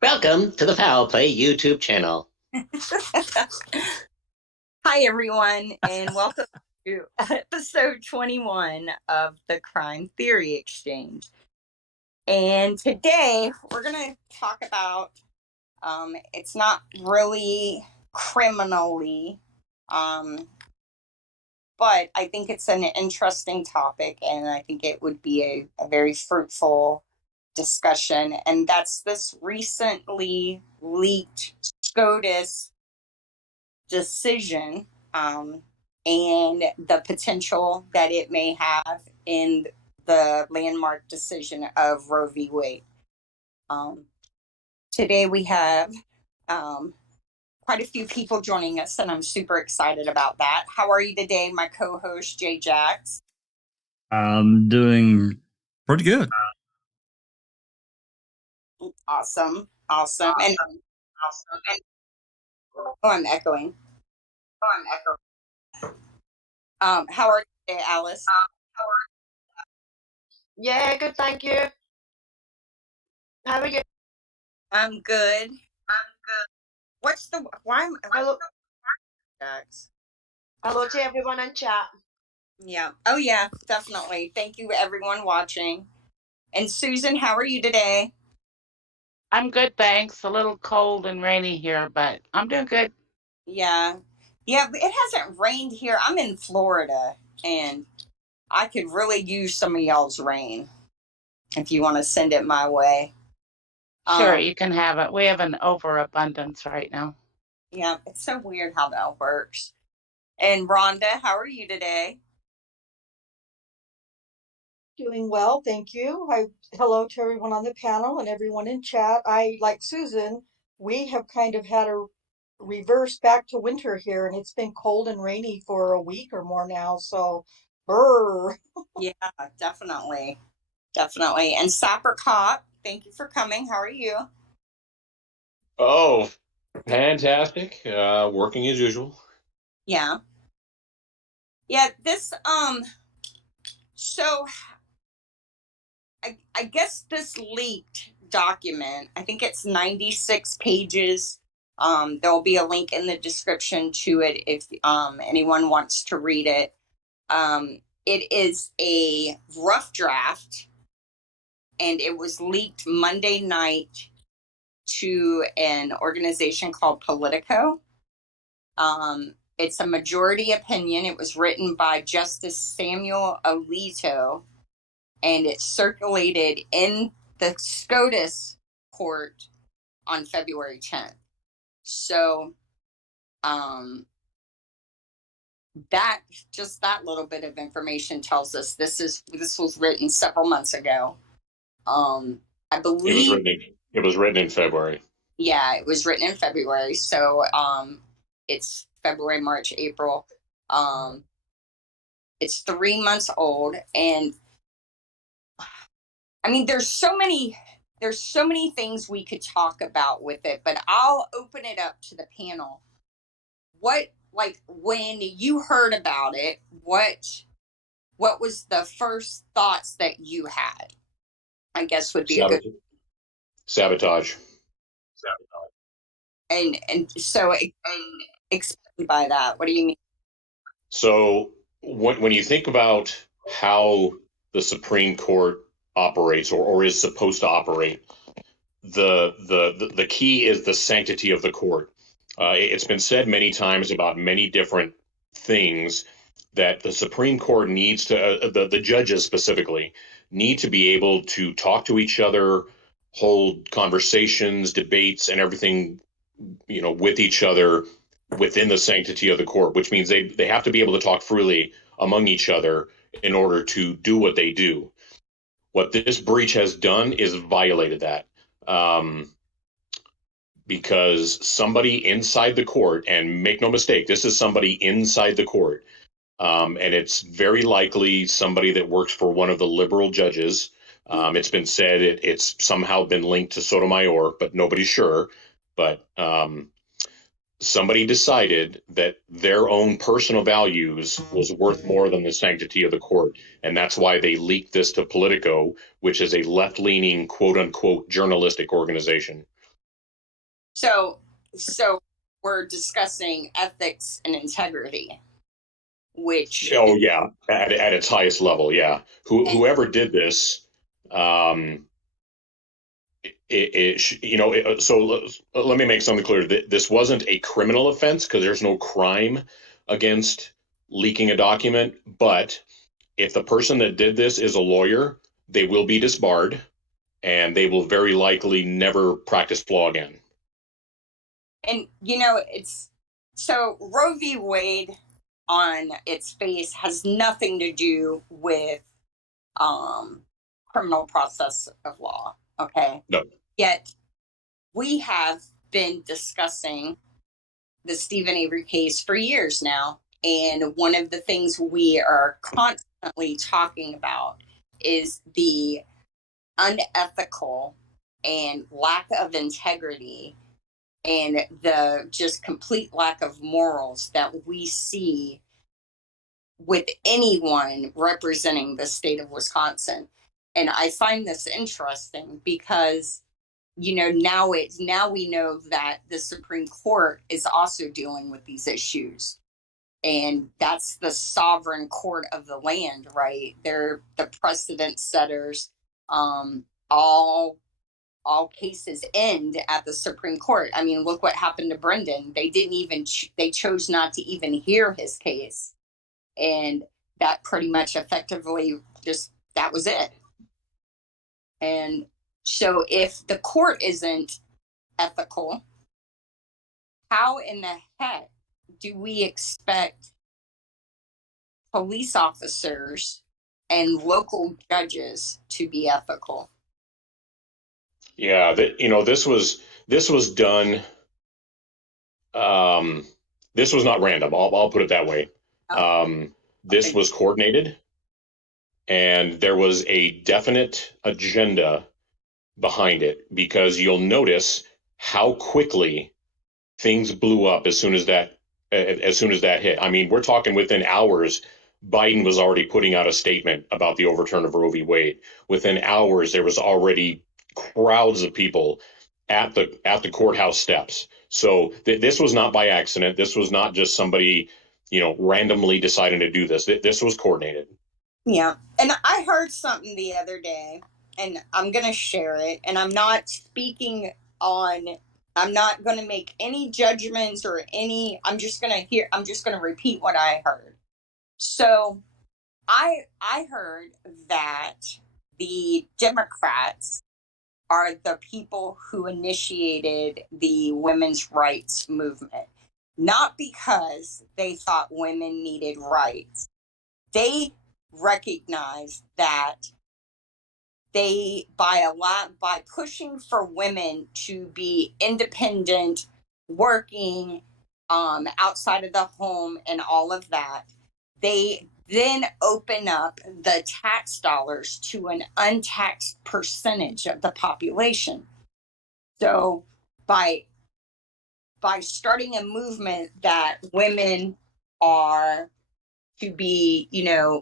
Welcome to the Foul Play YouTube channel. Hi, everyone, and welcome to episode 21 of the Crime Theory Exchange. And today we're going to talk about, it's not really criminally, but I think it's an interesting topic, and I think it would be a very fruitful discussion. And that's this recently leaked SCOTUS decision, and the potential that it may have in the landmark decision of Roe v. Wade. Today we have quite a few people joining us, and I'm super excited about that. How are you today, my co-host, Jay Jax? I'm doing pretty good. Awesome. And oh, I'm echoing. How are you today, Alice? Yeah, good, thank you. How are you? I'm good. Hello. Hello to everyone in chat. Yeah. Oh, yeah, definitely. Thank you, everyone watching. And Susan, how are you today? I'm good, thanks. A little cold and rainy here, but I'm doing good. Yeah. Yeah, it hasn't rained here. I'm in Florida, and I could really use some of y'all's rain if you want to send it my way. Sure, you can have it. We have an overabundance right now. Yeah, it's so weird how that works. And Rhonda, how are you today? Doing well, thank you. Hello to everyone on the panel and everyone in chat. Like Susan, we have kind of had a reverse back to winter here, and it's been cold and rainy for a week or more now, so brr. Yeah, definitely. Definitely. And Sapper Cop, thank you for coming. How are you? Oh, fantastic. Working as usual. Yeah. Yeah, this so I guess this leaked document, I think it's 96 pages. There'll be a link in the description to it if anyone wants to read it. It is a rough draft, and it was leaked Monday night to an organization called Politico. It's a majority opinion. It was written by Justice Samuel Alito, and it circulated in the SCOTUS court on February 10th. So that little bit of information tells us this was written several months ago. I believe it was written in February. Yeah, it was written in February. So it's February, March, April. It's 3 months old, and I mean, there's so many things we could talk about with it, but I'll open it up to the panel. When you heard about it, what was the first thoughts that you had? I guess would be sabotage. And so explain by that. What do you mean? So when you think about how the Supreme Court operates or is supposed to operate, the key is the sanctity of the court. It's been said many times about many different things that the Supreme Court needs to, the judges specifically, need to be able to talk to each other, hold conversations, debates, and everything, with each other within the sanctity of the court, which means they have to be able to talk freely among each other in order to do what they do. What this breach has done is violated that. Because somebody inside the court, and make no mistake, this is somebody inside the court, and it's very likely somebody that works for one of the liberal judges. It's been said it's somehow been linked to Sotomayor, but nobody's sure. But somebody decided that their own personal values was worth more than the sanctity of the court. And that's why they leaked this to Politico, which is a left-leaning, quote-unquote, journalistic organization. So we're discussing ethics and integrity, which Oh yeah, at its highest level, yeah. and Whoever did this, so let me make something clear. This wasn't a criminal offense because there's no crime against leaking a document. But if the person that did this is a lawyer, they will be disbarred, and they will very likely never practice law again. and it's so Roe v. Wade on its face has nothing to do with criminal process of law. Okay. No. Yet we have been discussing the Stephen Avery case for years now. And one of the things we are constantly talking about is the unethical and lack of integrity and the just complete lack of morals that we see with anyone representing the state of Wisconsin. And I find this interesting because now we know that the Supreme Court is also dealing with these issues, and that's the sovereign court of the land, right? They're the precedent setters. All cases end at the Supreme Court. I mean, look what happened to Brendan. They didn't even they chose not to even hear his case, and that pretty much effectively just that was it. And so if the court isn't ethical, how in the heck do we expect police officers and local judges to be ethical? Yeah, this was done. This was not random. I'll put it that way. This was coordinated, and there was a definite agenda behind it, because you'll notice how quickly things blew up as soon as that hit. I mean, we're talking within hours. Biden was already putting out a statement about the overturn of Roe v. Wade. Within hours, there was already crowds of people at the courthouse steps. So this was not by accident. This was not just somebody, randomly deciding to do this. This was coordinated. Yeah. And I heard something the other day, and I'm going to share it. And I'm not going to make any judgments or I'm just going to repeat what I heard. So I heard that the Democrats are the people who initiated the women's rights movement, not because they thought women needed rights. They recognized that by pushing for women to be independent, working outside of the home and all of that, they then open up the tax dollars to an untaxed percentage of the population. So by starting a movement that women are to be,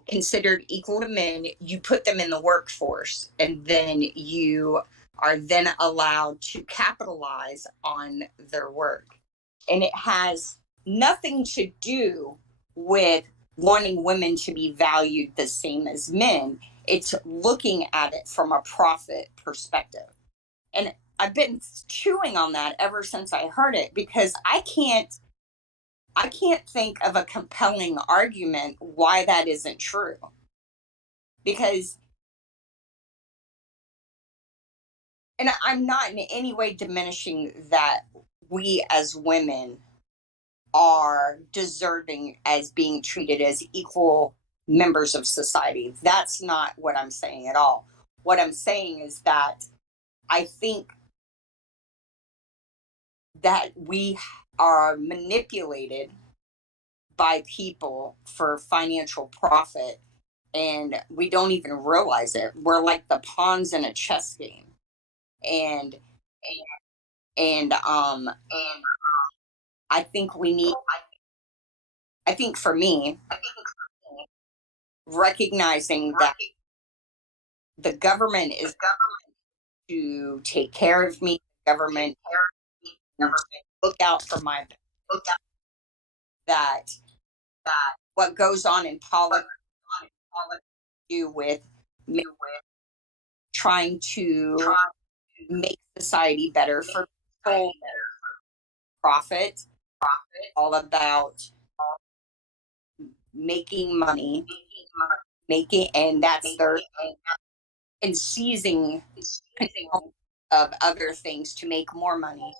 considered equal to men, you put them in the workforce, and then you are then allowed to capitalize on their work. And it has nothing to do with wanting women to be valued the same as men. It's looking at it from a profit perspective. And I've been chewing on that ever since I heard it, because I can't think of a compelling argument why that isn't true. Because, and I'm not in any way diminishing that we as women are deserving as being treated as equal members of society. That's not what I'm saying at all. What I'm saying is that I think that we are manipulated by people for financial profit, and we don't even realize it. We're like the pawns in a chess game. And I think for me, recognizing that the government is to take care of me, government look out for my that what goes on in politics do with trying to make society better for people, profit, all about making money, and that's their and seizing of other things to make more money.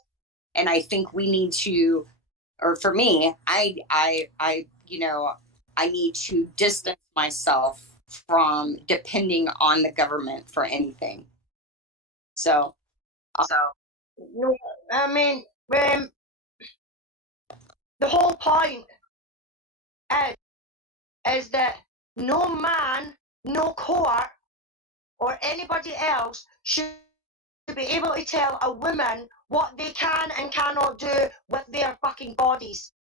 And I think we need to, or for me, I need to distance myself from depending on the government for anything. So, I mean, the whole point is that no man, no court, or anybody else should be able to tell a woman what they can and cannot do with their fucking bodies.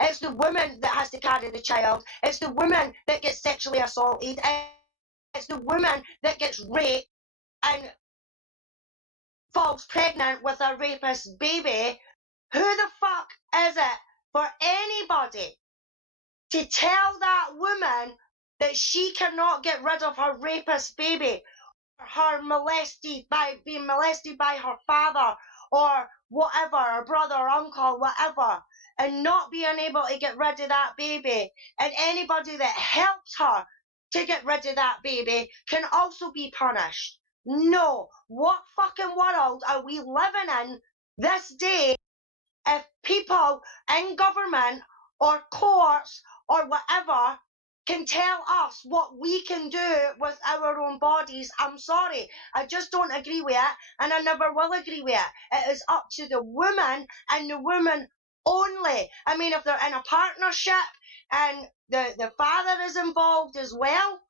It's the woman that has to carry the child. It's the woman that gets sexually assaulted. It's the woman that gets raped and falls pregnant with a rapist baby. Who the fuck is it for anybody to tell that woman that she cannot get rid of her rapist baby, her being molested by her father or whatever, her brother, uncle, whatever, and not being able to get rid of that baby, and anybody that helps her to get rid of that baby can also be punished? No. What fucking world are we living in this day if people in government or courts or whatever can tell us what we can do with our own bodies? I'm sorry, I just don't agree with it, and I never will agree with it. It is up to the woman and the woman only. I mean, if they're in a partnership and the father is involved as well,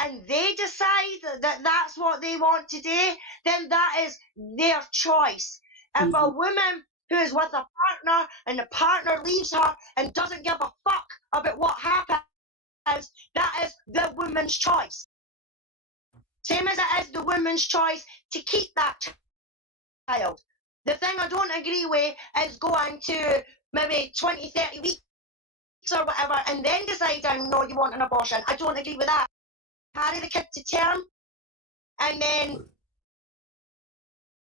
and they decide that that's what they want to do, then that is their choice. If a woman who is with a partner and the partner leaves her and doesn't give a fuck about what happens, that is the woman's choice. Same as it is the woman's choice to keep that child. The thing I don't agree with is going to maybe 20, 30 weeks or whatever and then deciding, no, you want an abortion. I don't agree with that. Carry the kid to term and then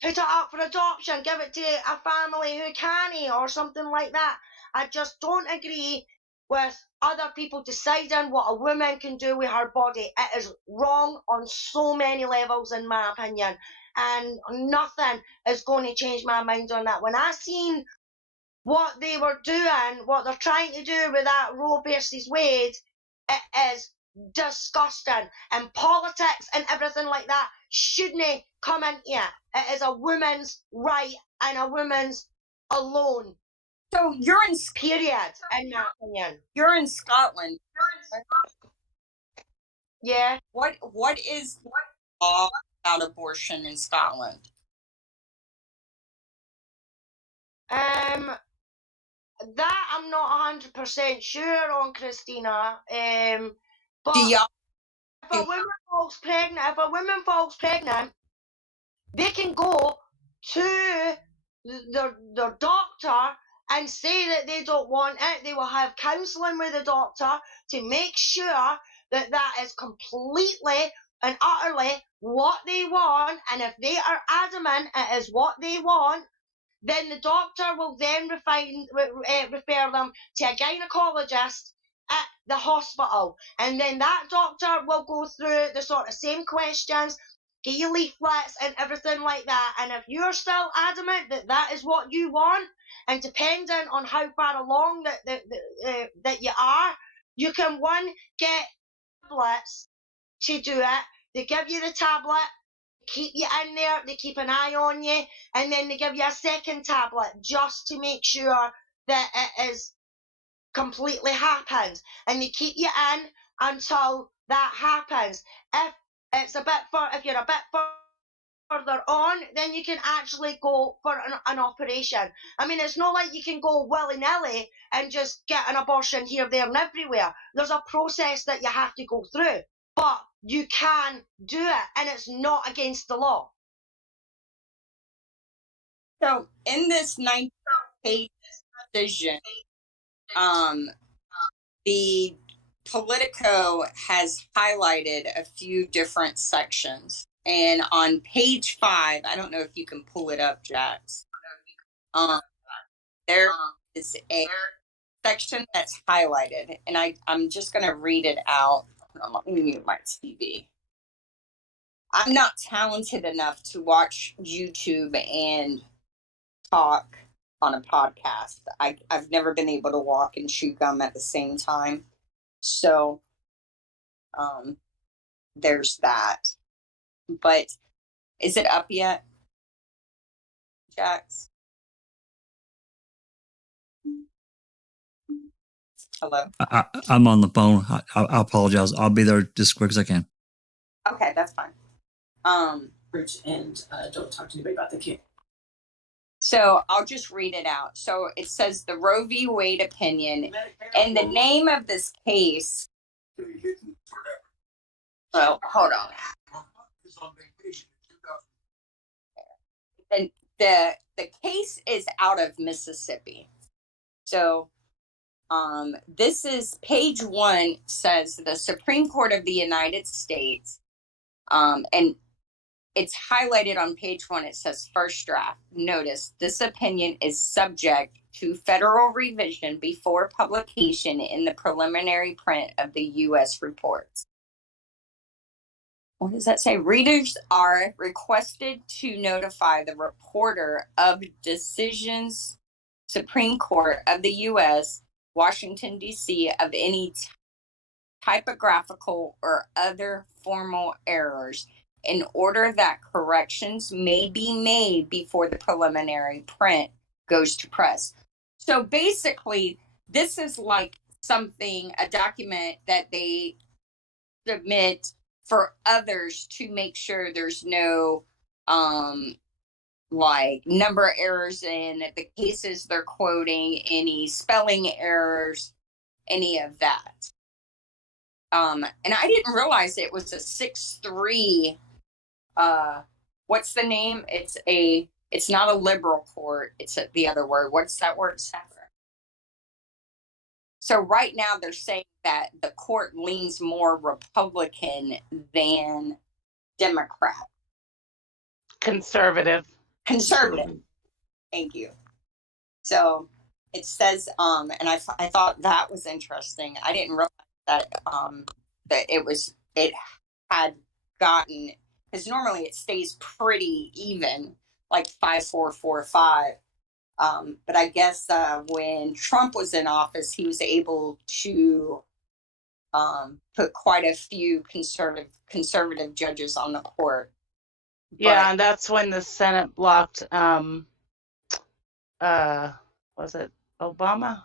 put it up for adoption, give it to a family who can, or something like that. I just don't agree with other people deciding what a woman can do with her body. It is wrong on so many levels, in my opinion, and nothing is going to change my mind on that. When I seen what they were doing, what they're trying to do with that Roe versus Wade, it is disgusting. And politics and everything like that shouldn't come in here. It is a woman's right and a woman's alone. So you're in period, in my opinion. You're in Scotland. Yeah. What is law about abortion in Scotland? That I'm not 100% sure on, Christina. But Do y'all if a woman falls pregnant, they can go to their doctor and say that they don't want it. They will have counselling with the doctor to make sure that that is completely and utterly what they want. And if they are adamant it is what they want, then the doctor will then refer them to a gynecologist at the hospital. And then that doctor will go through the sort of same questions, get you leaflets and everything like that. And if you're still adamant that that is what you want, and depending on how far along that you are, you can get tablets to do it. They give you the tablet, keep you in there, they keep an eye on you, and then they give you a second tablet just to make sure that it is completely happened, and they keep you in until that happens. If you're a bit further on, then you can actually go for an operation. I mean, it's not like you can go willy-nilly and just get an abortion here, there and everywhere. There's a process that you have to go through, but you can do it, and it's not against the law. So in this 19-page decision, the Politico has highlighted a few different sections. And on page 5, I don't know if you can pull it up, Jax. There is a section that's highlighted, and I'm just going to read it out. Hold on, let me mute my TV. I'm not talented enough to watch YouTube and talk on a podcast. I've never been able to walk and chew gum at the same time. So there's that. But is it up yet, Jax? Hello? I'm on the phone. I apologize. I'll be there just as quick as I can. Okay, that's fine. And don't talk to anybody about the kid. So I'll just read it out. So it says the Roe v. Wade opinion, and the name of this case. Oh, hold on. And the case is out of Mississippi. So this is page 1 says the Supreme Court of the United States, and it's highlighted on page 1. It says first draft. Notice this opinion is subject to federal revision before publication in the preliminary print of the U.S. reports. What does that say? Readers are requested to notify the reporter of decisions, Supreme Court of the U.S., Washington, D.C., of any typographical or other formal errors in order that corrections may be made before the preliminary print goes to press. So basically, this is like a document that they submit for others to make sure there's no like number errors in the cases they're quoting, any spelling errors, any of that. And I didn't realize it was a 6-3. What's the name? It's not a liberal court. It's the other word. What's that word, Sarah? So right now they're saying that the court leans more Republican than Democrat. Conservative. Thank you. So it says, and I thought that was interesting. I didn't realize that that it had gotten, because normally it stays pretty even, like 5-4-4-5. But I guess when Trump was in office, he was able to put quite a few conservative judges on the court. Yeah, and that's when the Senate blocked was it Obama?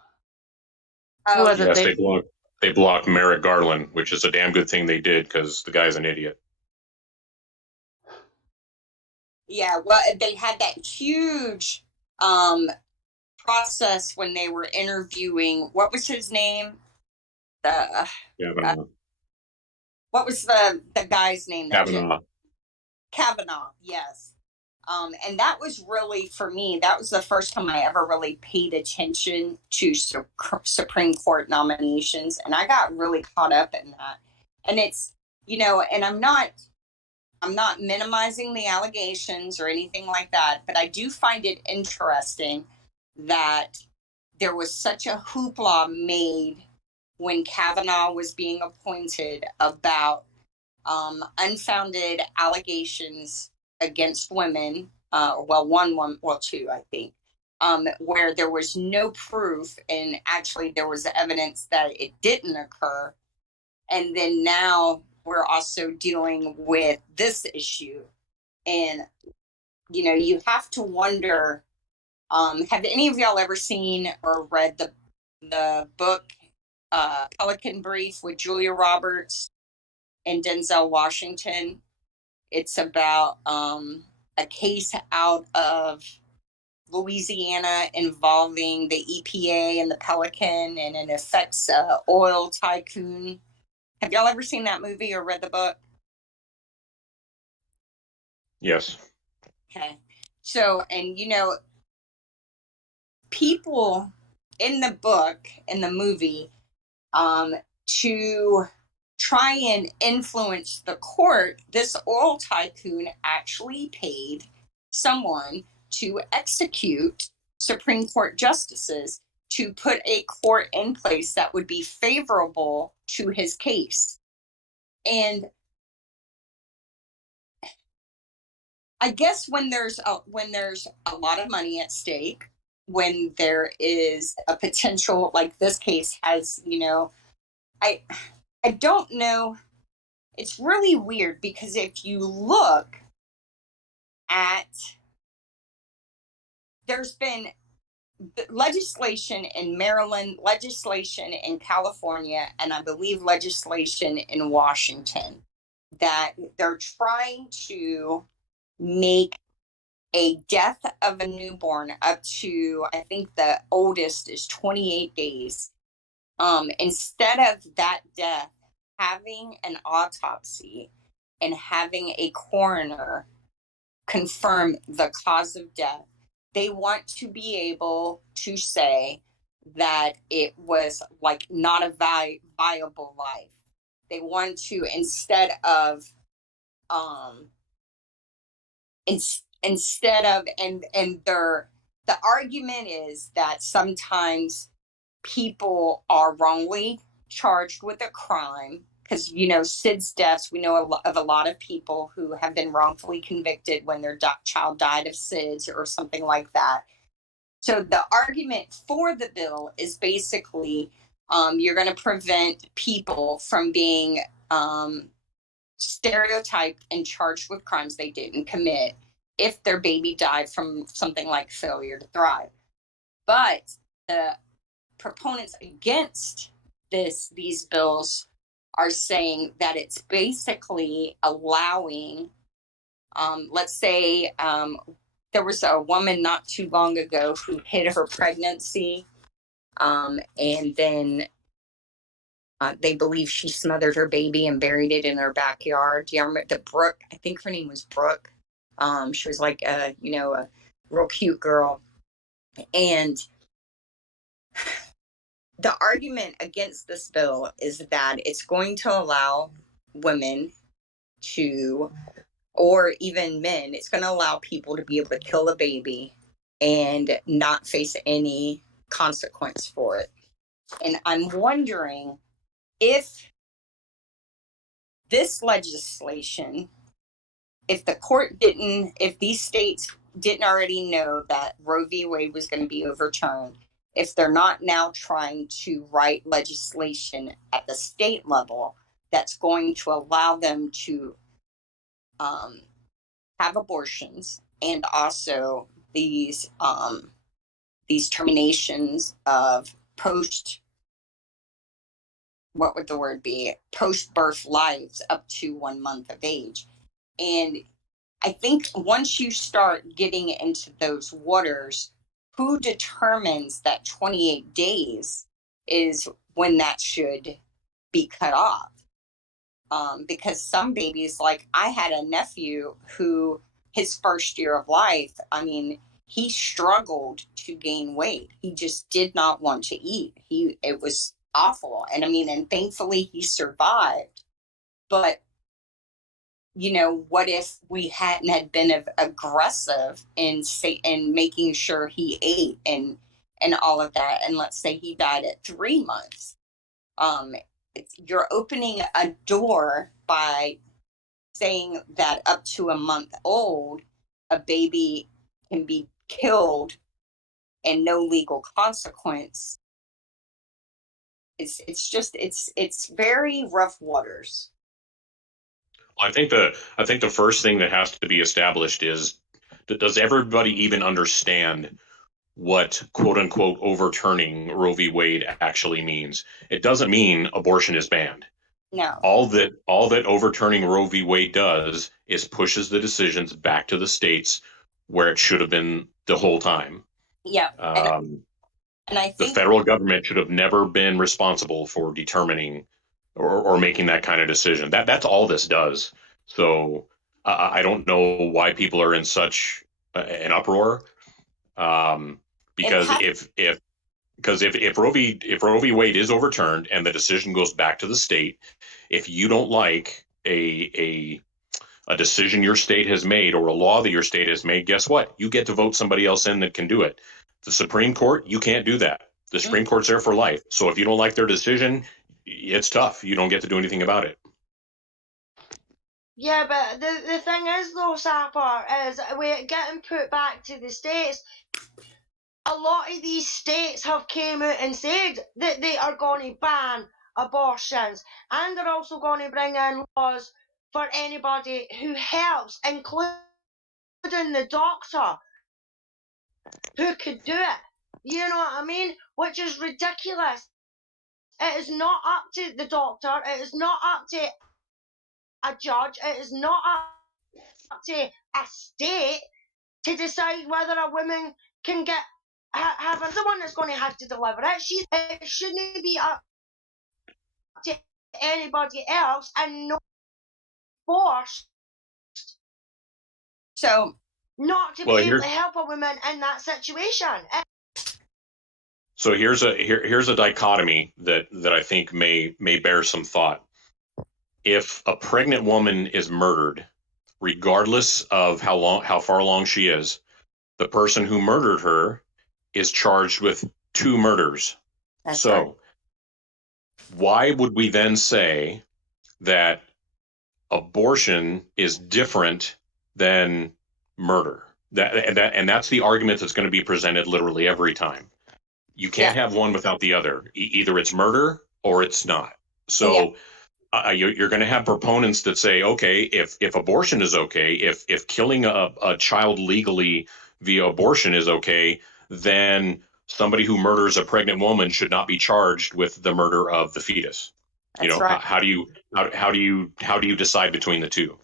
Who was it? Yes, they blocked Merrick Garland, which is a damn good thing they did because the guy's an idiot. Yeah, well, they had that huge process when they were interviewing. What was his name? What was the guy's name? Kavanaugh. Yes. And that was really, for me, that was the first time I ever really paid attention to Supreme Court nominations, and I got really caught up in that. And it's, and I'm not minimizing the allegations or anything like that, but I do find it interesting that there was such a hoopla made when Kavanaugh was being appointed about unfounded allegations against women, two, I think, where there was no proof, and actually there was evidence that it didn't occur. And then now we're also dealing with this issue. And, you have to wonder, have any of y'all ever seen or read the book Pelican Brief with Julia Roberts and Denzel Washington? It's about a case out of Louisiana involving the EPA and the Pelican, and it affects oil tycoon. Have y'all ever seen that movie or read the book? Yes. Okay. So, and people in the book, in the movie, to try and influence the court, this oil tycoon actually paid someone to execute Supreme Court justices to put a court in place that would be favorable to his case. And I guess when there's a lot of money at stake, when there is a potential, like this case has, I don't know. It's really weird because if you look at, there's been legislation in Maryland, legislation in California, and I believe legislation in Washington that they're trying to make a death of a newborn up to, I think the oldest is 28 days. Instead of that death, having an autopsy and having a coroner confirm the cause of death, they want to be able to say that it was like not a viable life. They want to, instead of the argument is that sometimes people are wrongly charged with a crime because, SIDS deaths, we know of a lot of people who have been wrongfully convicted when their child died of SIDS or something like that. So the argument for the bill is basically you're going to prevent people from being stereotyped and charged with crimes they didn't commit if their baby died from something like failure to thrive. But the proponents against these bills are saying that it's basically allowing, let's say there was a woman not too long ago who hid her pregnancy, and then they believe she smothered her baby and buried it in her backyard. Do you remember the Brooke? I think her name was Brooke. She was like a real cute girl. And the argument against this bill is that it's going to allow women to, or even men, it's going to allow people to be able to kill a baby and not face any consequence for it. And I'm wondering if this legislation, if these states didn't already know that Roe v. Wade was going to be overturned, if they're not now trying to write legislation at the state level that's going to allow them to have abortions, and also these terminations of post-birth lives up to 1 month of age. And I think once you start getting into those waters, who determines that 28 days is when that should be cut off? Because some babies, like I had a nephew who his first year of life, he struggled to gain weight. He just did not want to eat. It was awful. And thankfully he survived. But what if we hadn't been aggressive in making sure he ate and all of that? And let's say he died at 3 months. You're opening a door by saying that up to a month old, a baby can be killed and no legal consequence. It's very rough waters. I think the first thing that has to be established is, does everybody even understand what quote unquote overturning Roe v. Wade actually means? It doesn't mean abortion is banned. No. All that overturning Roe v. Wade does is pushes the decisions back to the states where it should have been the whole time. Yeah. And I think the federal government should have never been responsible for determining or making that kind of decision. That's all this does. So I don't know why people are in such an uproar. because if Roe v. Wade is overturned and the decision goes back to the state, if you don't like a decision your state has made or a law that your state has made, guess what? You get to vote somebody else in that can do it. The Supreme Court, you can't do that. The Supreme Court's there for life. So if you don't like their decision, it's tough. You don't get to do anything about it. Yeah, but the thing is though, Sapper, is we're getting put back to the states. A lot of these states have came out and said that they are going to ban abortions, and they're also going to bring in laws for anybody who helps, including the doctor who could do it. You know what I mean? Which is ridiculous. It is not up to the doctor. It is not up to a judge. It is not up to a state to decide whether a woman can get have the one that's going to have to deliver it. It shouldn't be up to anybody else, and no force. So not to be able to help a woman in that situation. So here's a dichotomy that I think may bear some thought. If a pregnant woman is murdered, regardless of how far along she is, the person who murdered her is charged with 2 murders. That's so right. Why would we then say that abortion is different than murder? That's the argument that's going to be presented literally every time. You can't have one without the other. Either it's murder or it's not. So you're going to have proponents that say, okay, if abortion is okay, if killing a child legally via abortion is okay, then somebody who murders a pregnant woman should not be charged with the murder of the fetus. That's right. How do you decide between the two?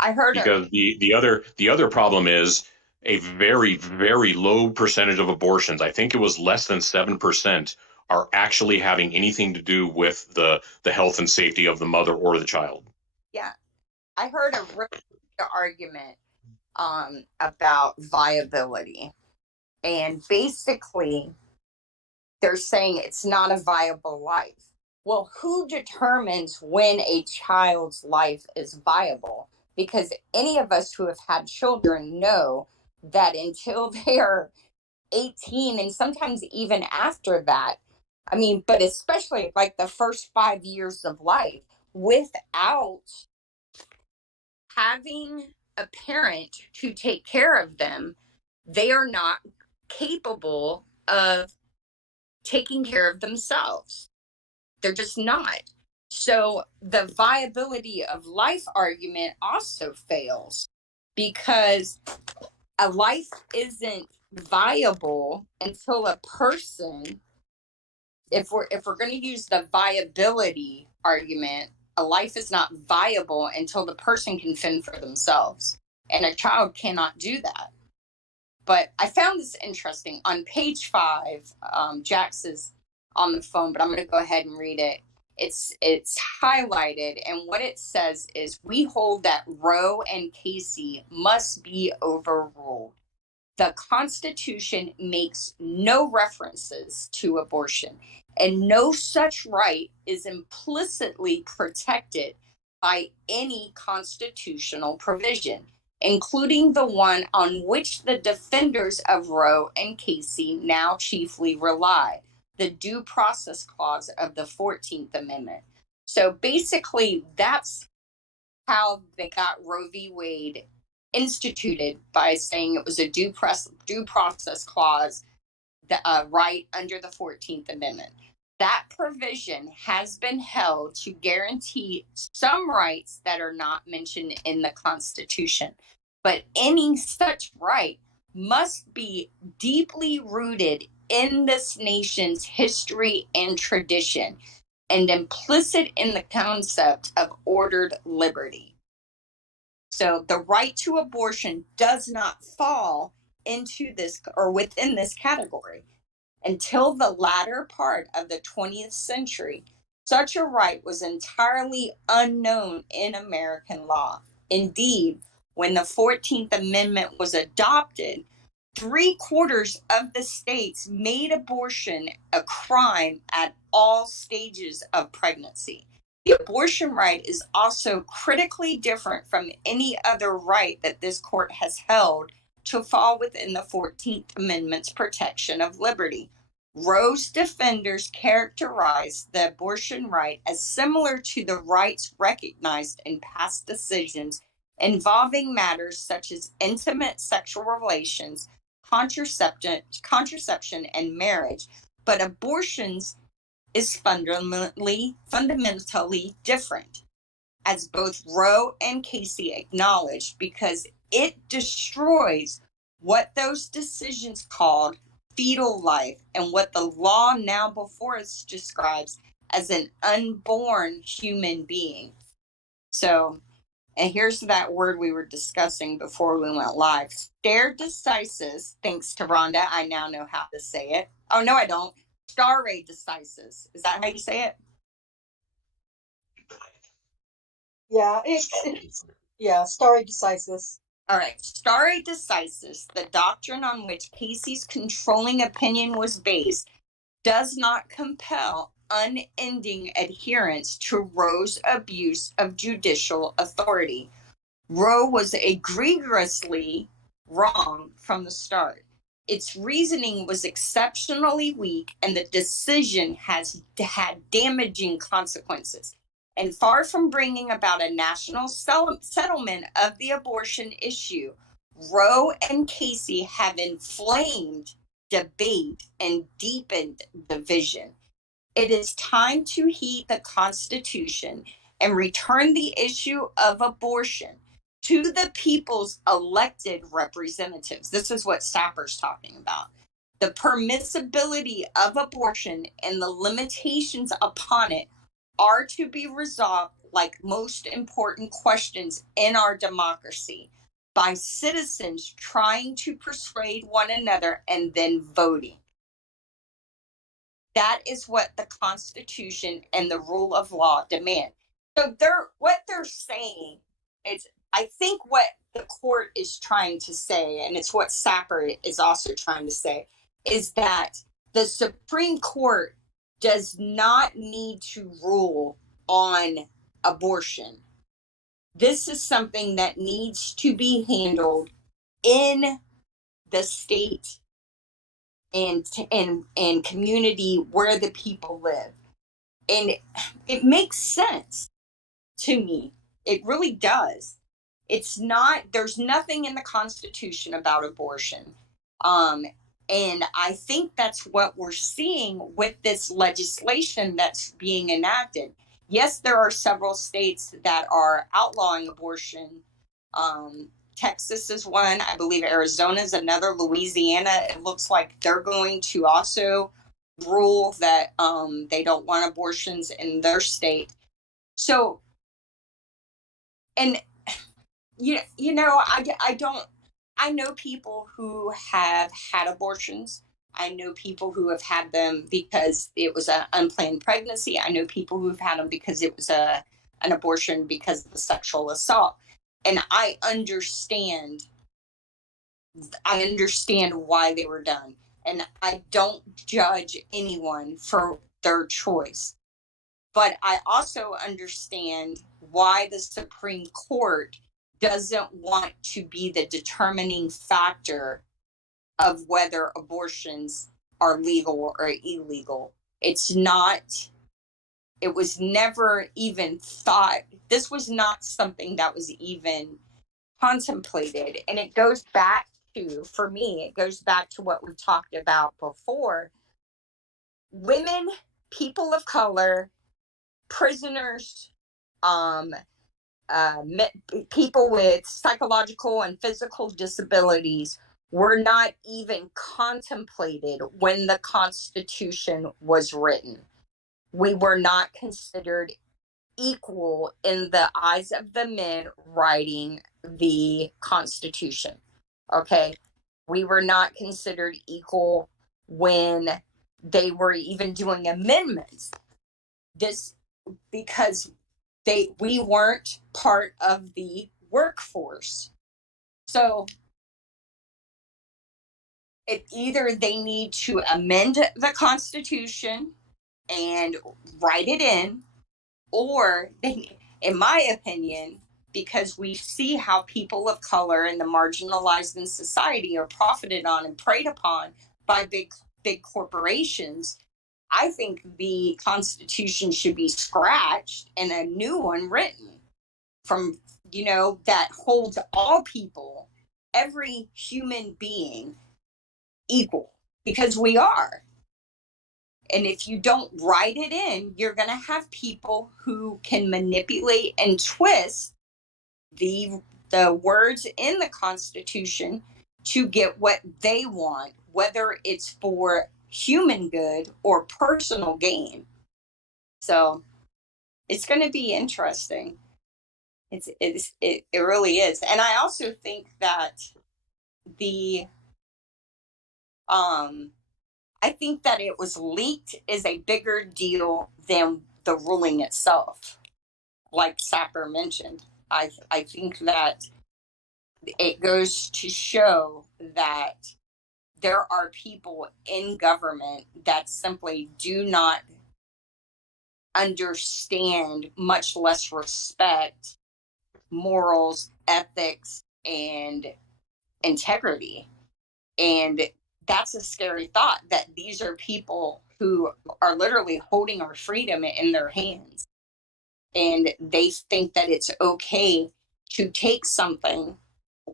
I heard because the other problem is a very, very low percentage of abortions. I think it was less than 7% are actually having anything to do with the health and safety of the mother or the child. Yeah, I heard a really good argument about viability, and basically they're saying it's not a viable life. Well, who determines when a child's life is viable? Because any of us who have had children know that until they're 18, and sometimes even after that, I mean, but especially like the first 5 years of life, without having a parent to take care of them, they are not capable of taking care of themselves. They're just not. So the viability of life argument also fails, because a life isn't viable until a person, if we're going to use the viability argument, a life is not viable until the person can fend for themselves, and a child cannot do that. But I found this interesting. On page 5, Jax is on the phone, but I'm going to go ahead and read it. It's highlighted, and what it says is, we hold that Roe and Casey must be overruled. The Constitution makes no references to abortion, and no such right is implicitly protected by any constitutional provision, including the one on which the defenders of Roe and Casey now chiefly rely, the Due Process Clause of the 14th Amendment. So basically, that's how they got Roe v. Wade instituted, by saying it was a due process clause, right under the 14th Amendment. That provision has been held to guarantee some rights that are not mentioned in the Constitution, but any such right must be deeply rooted in this nation's history and tradition, and implicit in the concept of ordered liberty. So the right to abortion does not fall into this or within this category. Until the latter part of the 20th century, such a right was entirely unknown in American law. Indeed, when the 14th Amendment was adopted, 3/4 of the states made abortion a crime at all stages of pregnancy. The abortion right is also critically different from any other right that this court has held to fall within the 14th Amendment's protection of liberty. Roe's defenders characterized the abortion right as similar to the rights recognized in past decisions involving matters such as intimate sexual relations, contraception, and marriage, but abortions is fundamentally different, as both Roe and Casey acknowledged, because it destroys what those decisions called fetal life and what the law now before us describes as an unborn human being. So, and here's that word we were discussing before we went live. Stare decisis, thanks to Rhonda, I now know how to say it. Oh, no, I don't. Stare decisis. Is that how you say it? Yeah, yeah, stare decisis. All right. Stare decisis, the doctrine on which Casey's controlling opinion was based, does not compel unending adherence to Roe's abuse of judicial authority. Roe was egregiously wrong from the start. Its reasoning was exceptionally weak, and the decision has had damaging consequences. And far from bringing about a national settlement of the abortion issue, Roe and Casey have inflamed debate and deepened division. It is time to heed the Constitution and return the issue of abortion to the people's elected representatives. This is what Sapper's talking about. The permissibility of abortion and the limitations upon it are to be resolved, like most important questions in our democracy, by citizens trying to persuade one another and then voting. That is what the Constitution and the rule of law demand. So what they're saying is, I think what the court is trying to say, and it's what Sapper is also trying to say, is that the Supreme Court does not need to rule on abortion. This is something that needs to be handled in the state and community where the people live. And it makes sense to me. It really does. There's nothing in the Constitution about abortion. And I think that's what we're seeing with this legislation that's being enacted. Yes, there are several states that are outlawing abortion. Texas is one. I believe Arizona is another. Louisiana, it looks like they're going to also rule that they don't want abortions in their state. So, and I know people who have had abortions. I know people who have had them because it was an unplanned pregnancy. I know people who have had them because it was an abortion because of the sexual assault. And I understand why they were done. And I don't judge anyone for their choice. But I also understand why the Supreme Court doesn't want to be the determining factor of whether abortions are legal or illegal. It's not, it was never even thought, this was not something that was even contemplated. And it goes back to, for me, it goes back to what we talked about before. Women, people of color, prisoners, people with psychological and physical disabilities were not even contemplated when the Constitution was written. We were not considered equal in the eyes of the men writing the Constitution. Okay. We were not considered equal when they were even doing amendments. This because we weren't part of the workforce. So either they need to amend the Constitution and write it in, or they, in my opinion, because we see how people of color and the marginalized in society are profited on and preyed upon by big corporations, I think the Constitution should be scratched and a new one written from, that holds all people, every human being equal, because we are. And if you don't write it in, you're going to have people who can manipulate and twist the words in the Constitution to get what they want, whether it's for human good or personal gain. So it's going to be interesting. It really is. And I also think that I think that it was leaked is a bigger deal than the ruling itself. Like Sapper mentioned, I think that it goes to show that there are people in government that simply do not understand, much less respect, morals, ethics, and integrity. And that's a scary thought, that these are people who are literally holding our freedom in their hands. And they think that it's okay to take something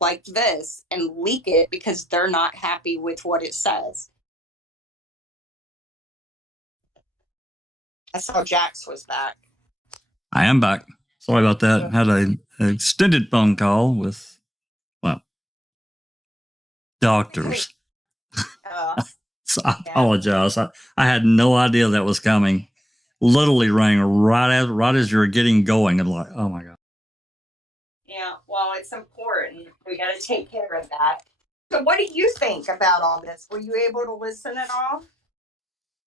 like this and leak it because they're not happy with what it says. I saw Jax was back. I am back. Sorry about that. Had an extended phone call with, doctors. So I apologize. I had no idea that was coming. Literally rang right as you were getting going. I'm like, oh my God. Yeah, well, it's important. We got to take care of that. So what do you think about all this? Were you able to listen at all?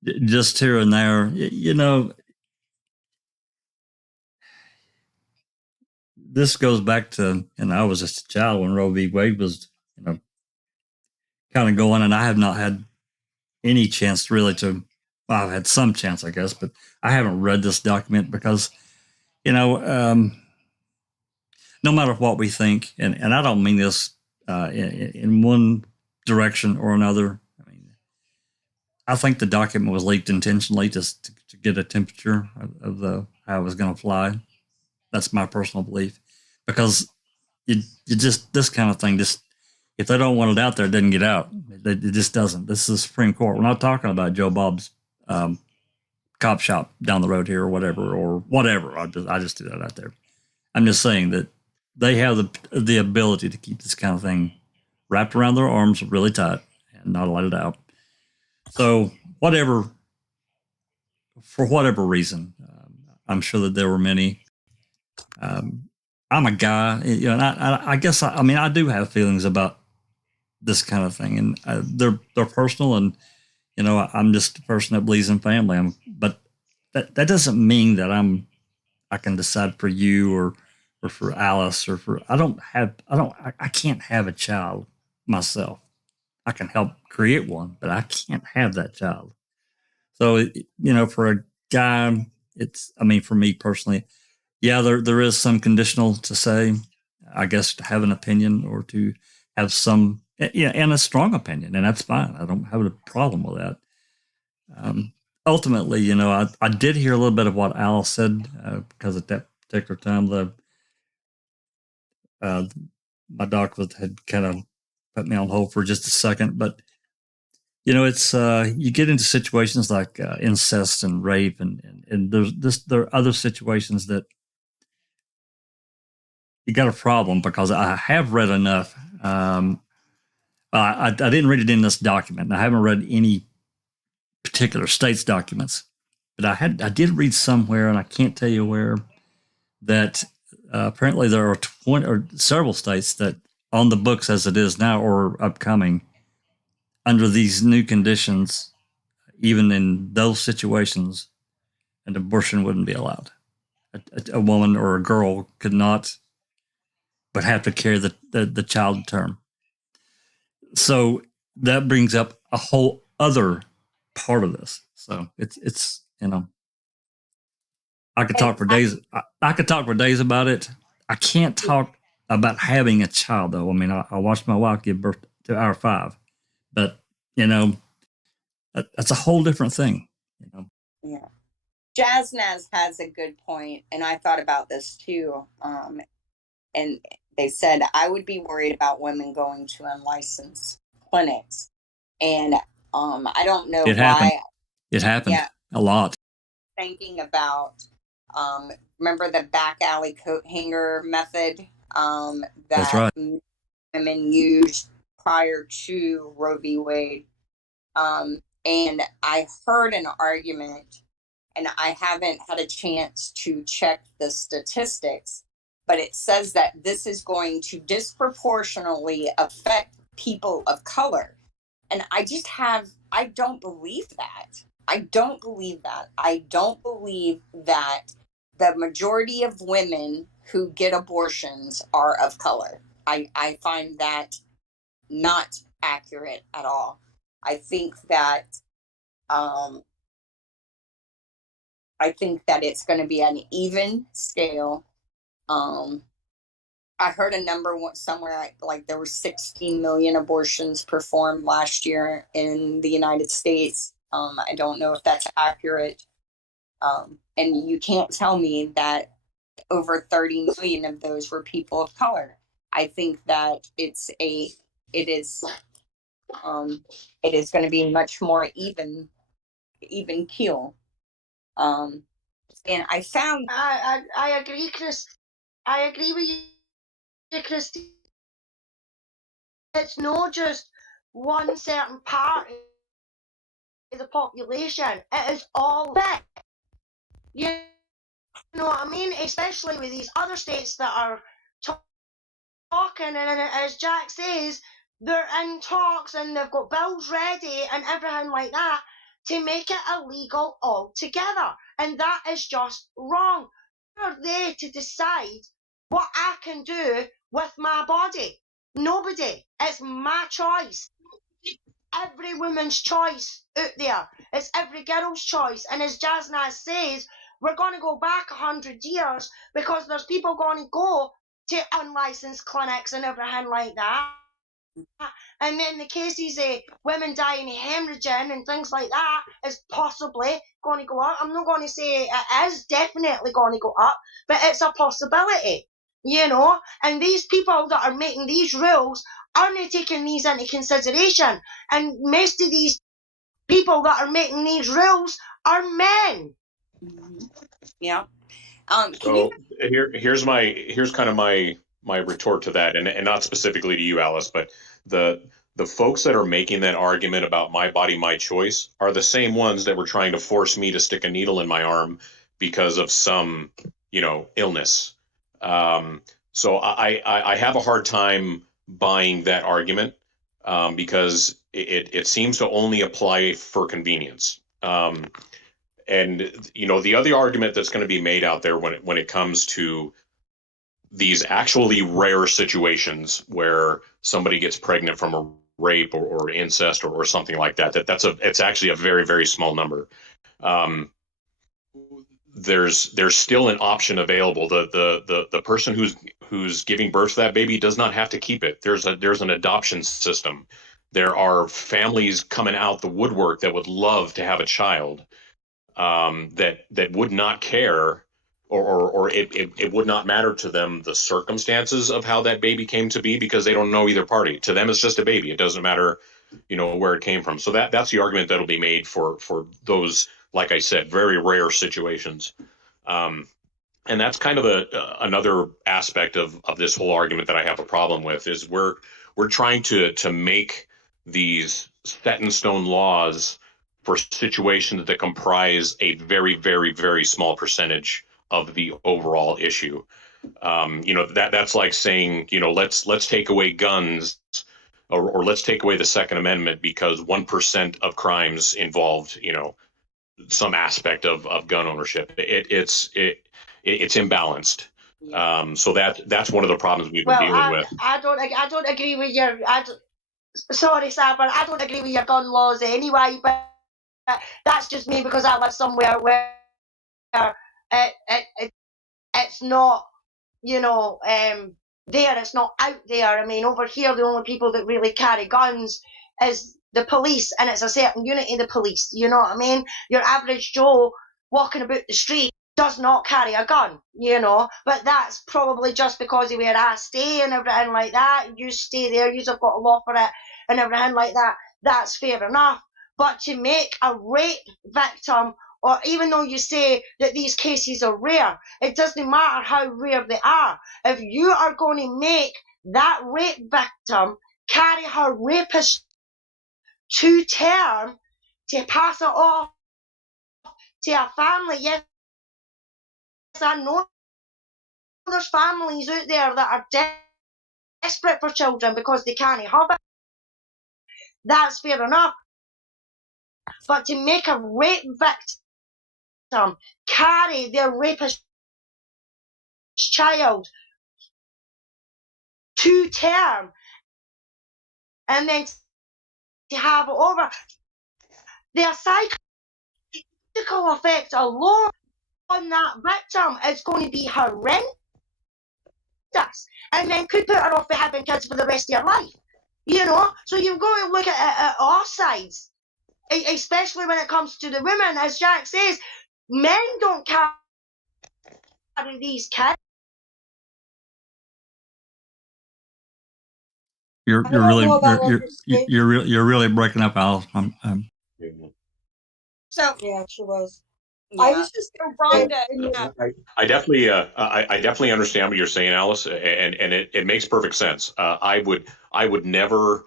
Just here and there. This goes back to, and I was just a child when Roe v. Wade was, kind of going, and I have not had any chance really to, I've had some chance, I guess, but I haven't read this document because, no matter what we think, and I don't mean this in one direction or another. I think the document was leaked intentionally just to get a temperature of how it was going to fly. That's my personal belief, because you just, this kind of thing, just, if they don't want it out there, it doesn't get out. It just doesn't. This is the Supreme Court. We're not talking about Joe Bob's cop shop down the road here or whatever. I just do that out there. I'm just saying that they have the ability to keep this kind of thing wrapped around their arms really tight and not let it out. So for whatever reason, I'm sure that there were many. I'm a guy, and I guess I do have feelings about this kind of thing, and they're personal, and I'm just a person that believes in family. But that doesn't mean that I can decide for you or for Alice or for I can't have a child myself. I can help create one, but I can't have that child. So for a guy, for me personally, yeah, there is some conditional to say, I guess, to have an opinion or to have some, and a strong opinion, and that's fine. I don't have a problem with that. Ultimately, I did hear a little bit of what Alice said because at that particular time, my doc had kind of put me on hold for just a second. But it's you get into situations like incest and rape, and there are other situations that you got a problem, because I have read enough. I didn't read it in this document, and I haven't read any particular state's documents, but I did read somewhere, and I can't tell you where, that apparently there are 20 or several states that on the books as it is now or upcoming, under these new conditions, even in those situations, an abortion wouldn't be allowed. A woman or a girl could not, but have to carry the child term. So that brings up a whole other part of this. So it's I could talk for days. I could talk for days about it. I can't talk about having a child, though. I mean, I watched my wife give birth to our 5, but that's a whole different thing. Yeah. Jasnaz has a good point, and I thought about this too. And they said I would be worried about women going to unlicensed clinics, and I don't know why. It happened a lot. Thinking about remember the back alley coat hanger method That's that right. women used prior to Roe v. Wade, and I heard an argument, and I haven't had a chance to check the statistics, but it says that this is going to disproportionately affect people of color. And I don't believe that. I don't believe that. I don't believe that the majority of women who get abortions are of color. I find that not accurate at all. I think that it's going to be an even scale. I heard a number somewhere like there were 16 million abortions performed last year in the United States. I don't know if that's accurate. And you can't tell me that over 30 million of those were people of color. I think that it is going to be much more even keel. And I found I agree, Chris. I agree with you, Christy. It's not just one certain part of the population. It is all of it. You know what I mean? Especially with these other states that are talking, and as Jack says, they're in talks and they've got bills ready and everything like that to make it illegal altogether. And that is just wrong. Who are they to decide what I can do with my body? Nobody. It's my choice. Every woman's choice out there. It's every girl's choice. And as Jasnaz says, we're going to go back 100 years because there's people going to go to unlicensed clinics and everything like that. And then the cases of women dying of hemorrhaging and things like that is possibly going to go up. I'm not going to say it is definitely going to go up, but it's a possibility, and these people that are making these rules aren't taking these into consideration. And most of these people that are making these rules are men. Yeah. So here's kind of my retort to that, and not specifically to you, Alice, but the folks that are making that argument about my body, my choice are the same ones that were trying to force me to stick a needle in my arm because of some, illness. So I have a hard time buying that argument because it seems to only apply for convenience. And the other argument that's going to be made out there when it comes to these actually rare situations where somebody gets pregnant from a rape or incest or something like that, it's actually a very, very small number. There's still an option available. The person who's giving birth to that baby does not have to keep it. There's an adoption system. There are families coming out the woodwork that would love to have a child. That would not care, or it would not matter to them the circumstances of how that baby came to be, because they don't know either party. To them, it's just a baby. It doesn't matter, where it came from. So that's the argument that'll be made for those, like I said, very rare situations. And that's kind of another aspect of this whole argument that I have a problem with, is we're trying to make these set in stone laws for situations that comprise a very, very, very small percentage of the overall issue. That's like saying, let's take away guns, or let's take away the Second Amendment because 1% of crimes involved, some aspect of gun ownership. It's imbalanced. So that's one of the problems we've been dealing with. I don't agree with your. sorry, Sam, but I don't agree with your gun laws anyway, but that's just me because I live somewhere where it's not, there, it's not out there. I mean, over here, the only people that really carry guns is the police, and it's a certain unit of the police, you know what I mean? Your average Joe walking about the street does not carry a gun, but that's probably just because of where I stay and everything like that. You stay there, you've got a law for it and everything like that. That's fair enough. But to make a rape victim, or even though you say that these cases are rare, it doesn't matter how rare they are. If you are going to make that rape victim carry her rapist to term to pass it off to a family, yes, I know there's families out there that are desperate for children because they can't have it. That's fair enough. But to make a rape victim carry their rapist child to term and then to have it over, their psychological effect alone on that victim is going to be horrendous, and then could put her off for having kids for the rest of your life. So you've got to look at all sides, especially when it comes to the women. As Jack says, men don't carry these kids. You're really breaking up, Alice. So Yeah, she was. yeah. I was just Rhonda, I definitely understand what you're saying, Alice, and it makes perfect sense. I would never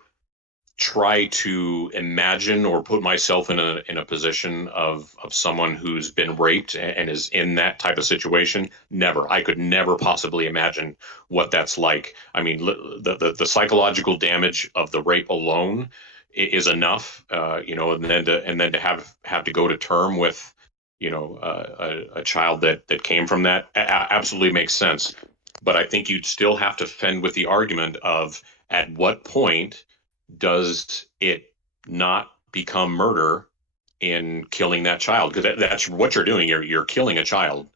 try to imagine or put myself in a position of someone who's been raped and is in that type of situation. Never. I could never possibly imagine what that's like. I mean, the psychological damage of the rape alone is enough, and then to have to go to term with, a child that came from that absolutely makes sense. But I think you'd still have to fend with the argument of at what point does it not become murder in killing that child? Because that's what you're doing. You're killing a child,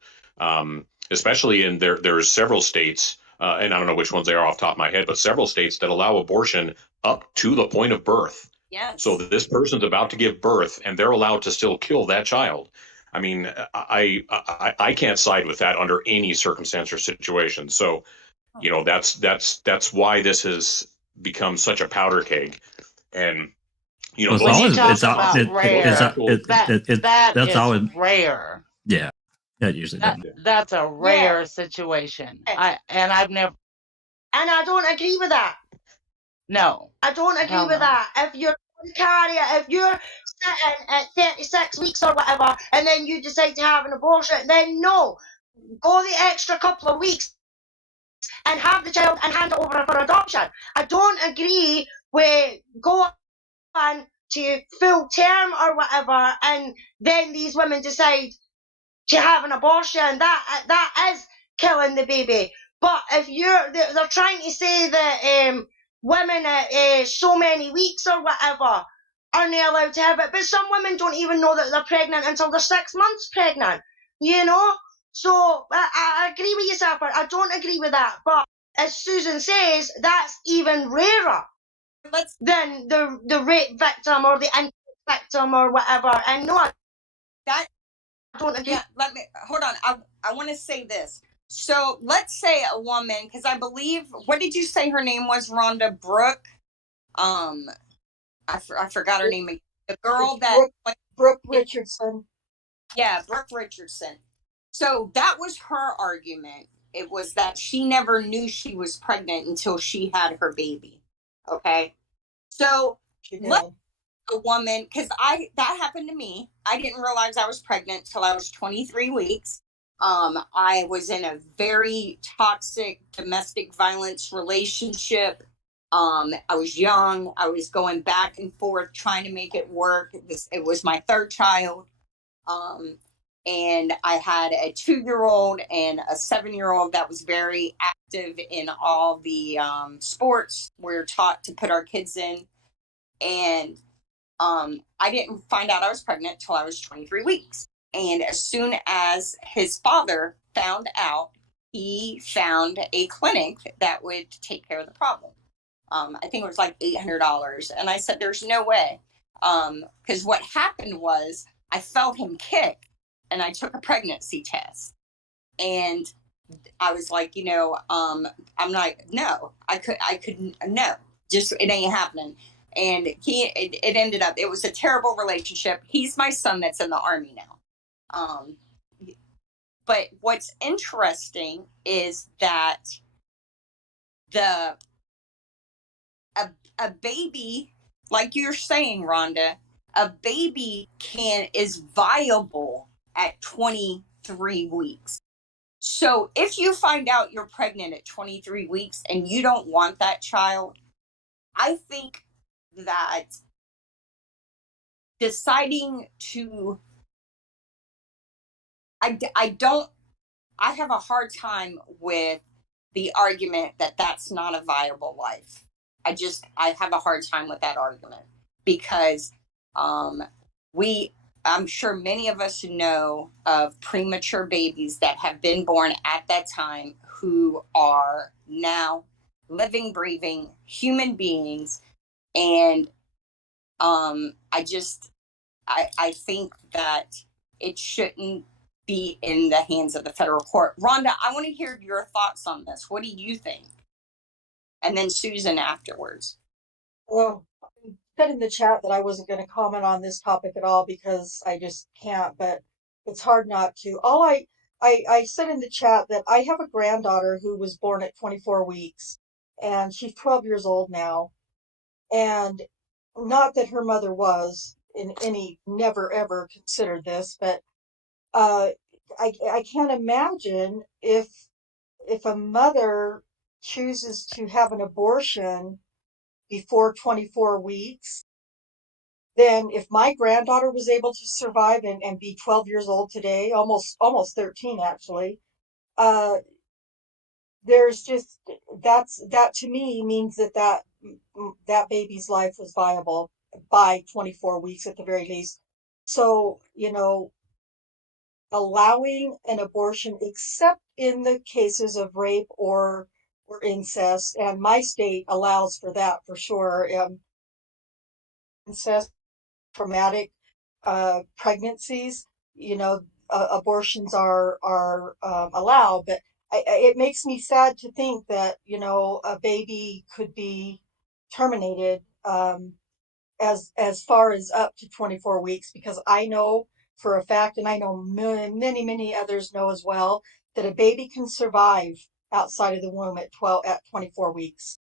especially in there's several states, and I don't know which ones they are off the top of my head, but several states that allow abortion up to the point of birth. yes. So this person's about to give birth, and they're allowed to still kill that child. I mean, I can't side with that under any circumstance or situation. So, that's why this has become such a powder keg. And Well, when you talk it's about rare, that's is always rare. yeah. That usually doesn't. That's a rare situation. I've never. And I don't agree with that. No. I don't agree with that. If you're a carrier, if you're sitting at 36 weeks or whatever, and then you decide to have an abortion, then no. Go the extra couple of weeks and have the child and hand it over for adoption. I don't agree with going to full term or whatever, and then these women decide to have an abortion. That is killing the baby. But if they're trying to say that women at so many weeks or whatever aren't allowed to have it, but some women don't even know that they're pregnant until they're 6 months pregnant. So I agree with you, Sapper. I don't agree with that. But as Susan says, that's even rarer than the rape victim or the incest victim or whatever. And no, that I don't agree. yeah, hold on. I want to say this. So let's say a woman, because I believe, what did you say her name was? Rhonda Brooke. I forgot her name. The girl Brooke Richardson. Yeah, Brooke Richardson. So that was her argument. It was that she never knew she was pregnant until she had her baby. Okay. So let a woman, because that happened to me. I didn't realize I was pregnant till I was 23 weeks. I was in a very toxic domestic violence relationship. I was young. I was going back and forth trying to make it work. It was my third child. And I had a 2-year-old and a 7-year-old that was very active in all the sports we're taught to put our kids in. And I didn't find out I was pregnant till I was 23 weeks. And as soon as his father found out, he found a clinic that would take care of the problem. I think it was like $800. And I said, there's no way. Because what happened was I felt him kick and I took a pregnancy test. And I was like, I'm like, no, I couldn't, no, just, it ain't happening. And it ended up, it was a terrible relationship. He's my son that's in the Army now. But what's interesting is that a baby, like you're saying, Rhonda, a baby is viable at 23 weeks. So if you find out you're pregnant at 23 weeks and you don't want that child, I think that deciding to, I have a hard time with the argument that that's not a viable life. I have a hard time with that argument because I'm sure many of us know of premature babies that have been born at that time who are now living, breathing human beings. And I think that it shouldn't be in the hands of the federal court. Rhonda, I want to hear your thoughts on this. What do you think? And then Susan afterwards. Well, I said in the chat that I wasn't going to comment on this topic at all because I just can't, but it's hard not to. I said in the chat that I have a granddaughter who was born at 24 weeks and she's 12 years old now. And not that her mother was in any, never ever considered this, but I can't imagine if a mother chooses to have an abortion before 24 weeks, then if my granddaughter was able to survive and be 12 years old today, almost 13 actually, there's just that to me means that baby's life was viable by 24 weeks at the very least. So, allowing an abortion, except in the cases of rape or incest, and my state allows for that for sure. Incest, traumatic pregnancies, abortions are allowed, but it makes me sad to think that a baby could be terminated as far as up to 24 weeks, because I know for a fact, and I know many others know as well, that a baby can survive outside of the womb at 24 weeks.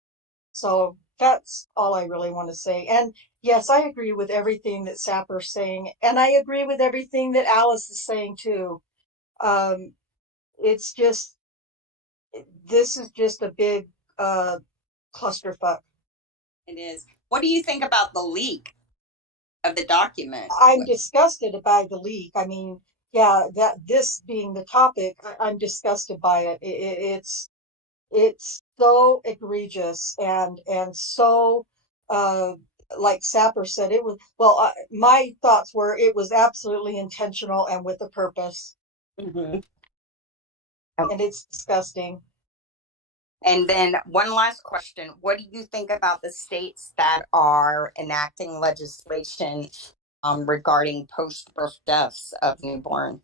So that's all I really want to say. And yes, I agree with everything that Sapper's saying, and I agree with everything that Alice is saying too. It's just, this is just a big clusterfuck. It is. What do you think about the leak of the document? I'm disgusted by the leak. I mean, yeah, this being the topic, I'm disgusted by it. It's so egregious and so like Sapper said, it was, well, my thoughts were it was absolutely intentional and with a purpose. Mm-hmm. And it's disgusting. And then one last question. What do you think about the states that are enacting legislation regarding post-birth deaths of newborns?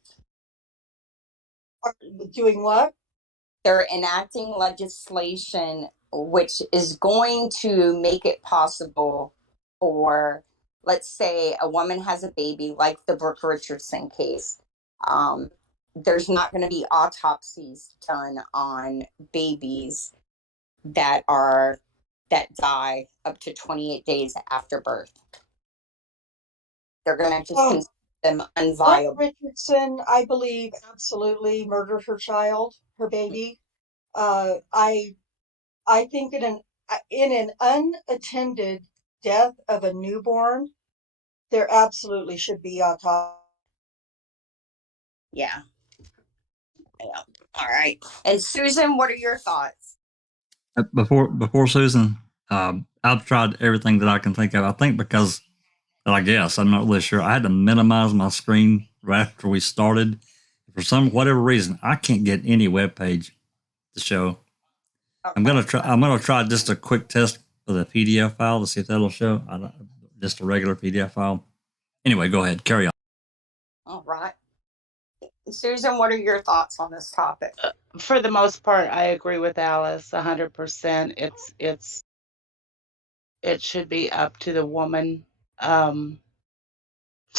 Doing what? They're enacting legislation which is going to make it possible for, let's say, a woman has a baby, like the Brooke Richardson case. There's not going to be autopsies done on babies that die up to 28 days after birth. They're going to just consider them unviable. Brooke Richardson, I believe, absolutely murdered her child, her baby. I think in an unattended death of a newborn, there absolutely should be autopsy. Yeah. All right. And Susan, what are your thoughts? Before Susan, I've tried everything that I can think of. I think because, I guess, I'm not really sure. I had to minimize my screen right after we started. For whatever reason, I can't get any web page to show. I'm gonna try just a quick test for the PDF file to see if that'll show. Just a regular PDF file. Anyway, go ahead, carry on. All right. Susan, what are your thoughts on this topic? For the most part, I agree with Alice 100%. It should be up to the woman to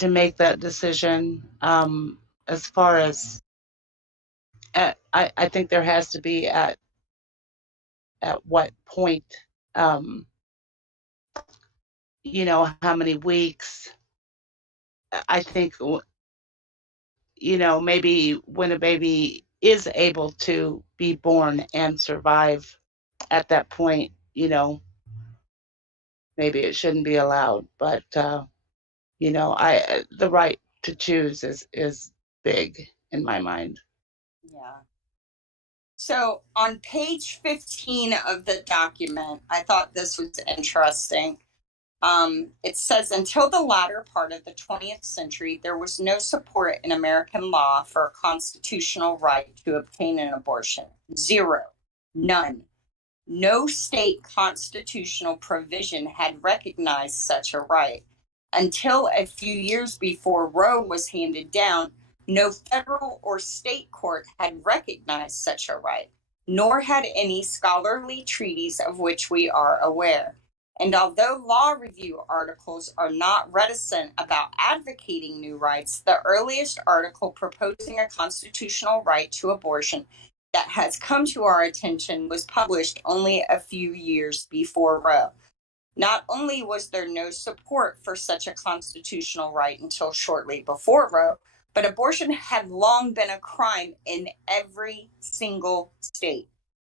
make that decision. As far as I think there has to be at what point, you know, how many weeks. I think, you know, maybe when a baby is able to be born and survive at that point, you know, maybe it shouldn't be allowed. But you know, the right to choose is big in my mind. Yeah. So on page 15 of the document, I thought this was interesting. It says, until the latter part of the 20th century, there was no support in American law for a constitutional right to obtain an abortion. Zero. None. No state constitutional provision had recognized such a right. Until a few years before Roe was handed down, no federal or state court had recognized such a right, nor had any scholarly treatise of which we are aware. And although law review articles are not reticent about advocating new rights, the earliest article proposing a constitutional right to abortion that has come to our attention was published only a few years before Roe. Not only was there no support for such a constitutional right until shortly before Roe, but abortion had long been a crime in every single state.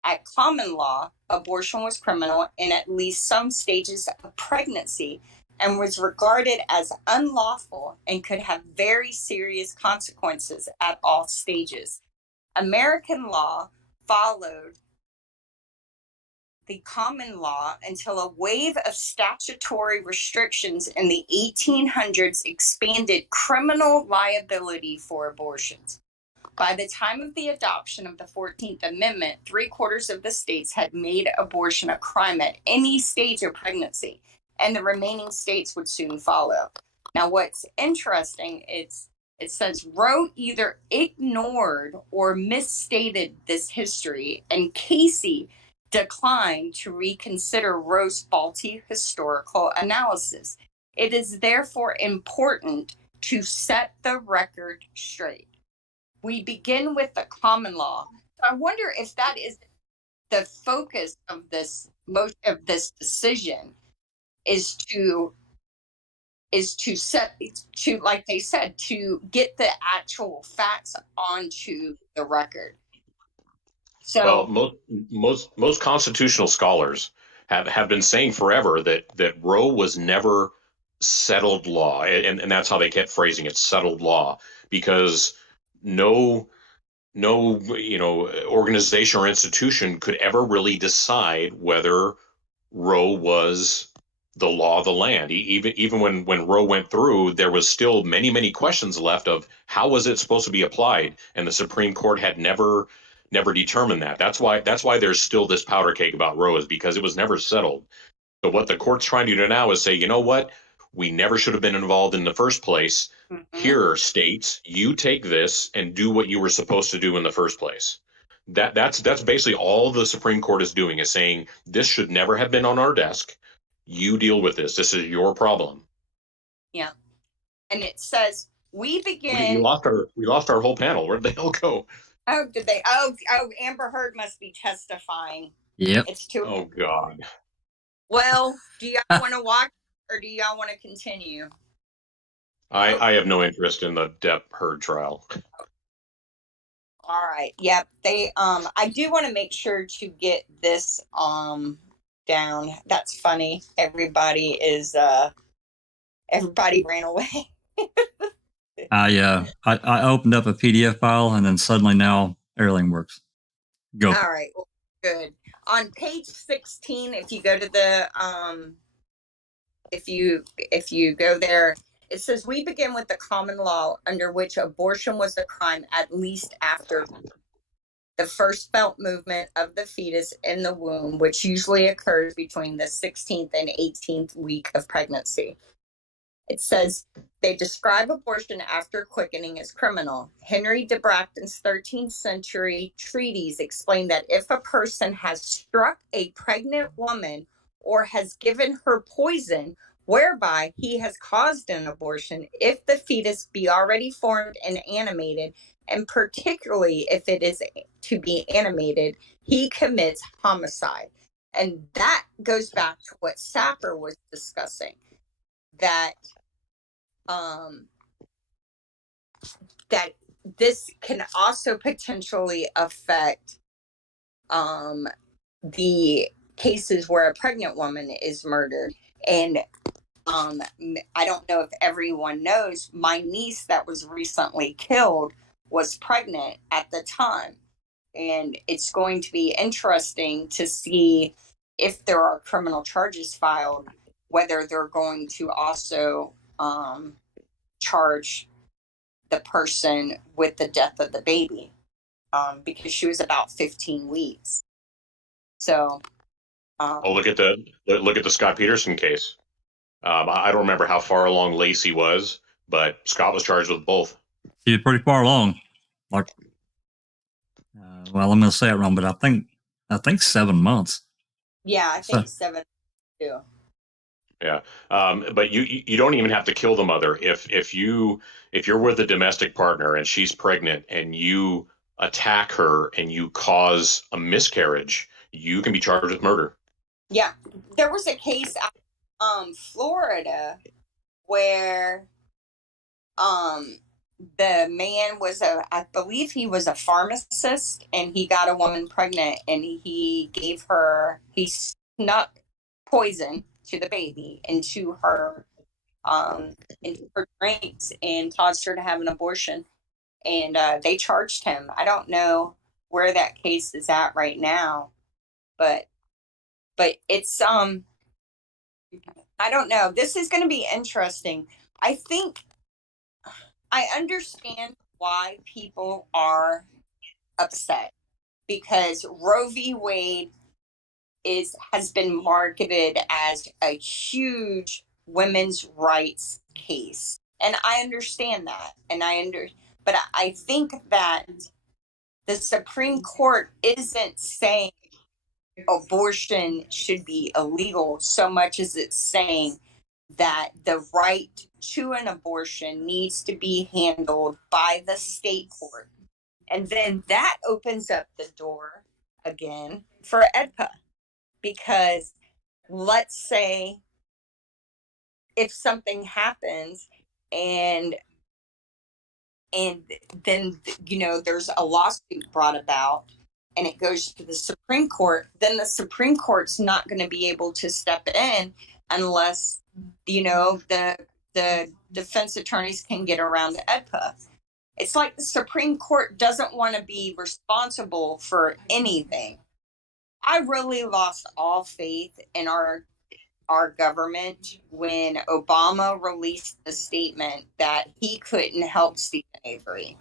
At common law, abortion was criminal in at least some stages of pregnancy and was regarded as unlawful and could have very serious consequences at all stages. American law followed the common law until a wave of statutory restrictions in the 1800s expanded criminal liability for abortions. By the time of the adoption of the 14th Amendment, 3/4 of the states had made abortion a crime at any stage of pregnancy, and the remaining states would soon follow. Now, what's interesting is it says Roe either ignored or misstated this history, and Casey declined to reconsider Roe's faulty historical analysis. It is therefore important to set the record straight. We begin with the common law. I wonder if that is the focus of this decision is to set to, like they said, to get the actual facts onto the record. So well, most constitutional scholars have been saying forever that Roe was never settled law, and that's how they kept phrasing it, settled law, because no organization or institution could ever really decide whether Roe was the law of the land. Even when Roe went through, there was still many questions left of how was it supposed to be applied, and the Supreme Court had never determined that. That's why there's still this powder keg about Roe, is because it was never settled. So what the court's trying to do now is say, you know what? We never should have been involved in the first place. Mm-hmm. Here, states, you take this and do what you were supposed to do in the first place. That's basically all the Supreme Court is doing, is saying this should never have been on our desk. You deal with this. This is your problem. Yeah. And it says we begin. We lost our whole panel. Where'd they all go? Oh, did they? Oh, Amber Heard must be testifying. Yep. It's too. Oh God. Well, do y'all want to watch, or do y'all want to continue? I have no interest in the Depp Heard trial. All right. Yep. They. I do want to make sure to get this down. That's funny. Everybody ran away. I opened up a PDF file, and then suddenly now everything works. Go. All right. Well, good. on page 16, if you go to the if you go there, it says we begin with the common law under which abortion was a crime at least after the first felt movement of the fetus in the womb, which usually occurs between the 16th and 18th week of pregnancy. It says they describe abortion after quickening as criminal. Henry de Bracton's 13th century treatise explained that if a person has struck a pregnant woman or has given her poison, whereby he has caused an abortion, if the fetus be already formed and animated, and particularly if it is to be animated, he commits homicide. And that goes back to what Sapper was discussing, that that this can also potentially affect the cases where a pregnant woman is murdered. And I don't know if everyone knows, my niece that was recently killed was pregnant at the time. And it's going to be interesting to see if there are criminal charges filed, whether they're going to also charge the person with the death of the baby, because she was about 15 weeks. So, look at the Scott Peterson case. I don't remember how far along Lacey was, but Scott was charged with both. She was pretty far along. Like, well, I'm going to say it wrong, but I think 7 months. yeah, I think 7 too. Yeah, but you don't even have to kill the mother if you're with a domestic partner and she's pregnant and you attack her and you cause a miscarriage, you can be charged with murder. Yeah, there was a case out Florida where the man was I believe he was a pharmacist, and he got a woman pregnant, and he snuck poison to the baby into her drinks and caused her to have an abortion. And they charged him. I don't know where that case is at right now, but it's I don't know. This is going to be interesting. I think I understand why people are upset, because Roe v. Wade has been marketed as a huge women's rights case, and I understand that, but I think that the Supreme Court isn't saying abortion should be illegal so much as it's saying that the right to an abortion needs to be handled by the state court. And then that opens up the door again for EDPA, because let's say if something happens and then there's a lawsuit brought about and it goes to the Supreme Court, then the Supreme Court's not going to be able to step in unless the defense attorneys can get around the EDPA. It's like the Supreme Court doesn't want to be responsible for anything. I really lost all faith in our government when Obama released the statement that he couldn't help Stephen Avery.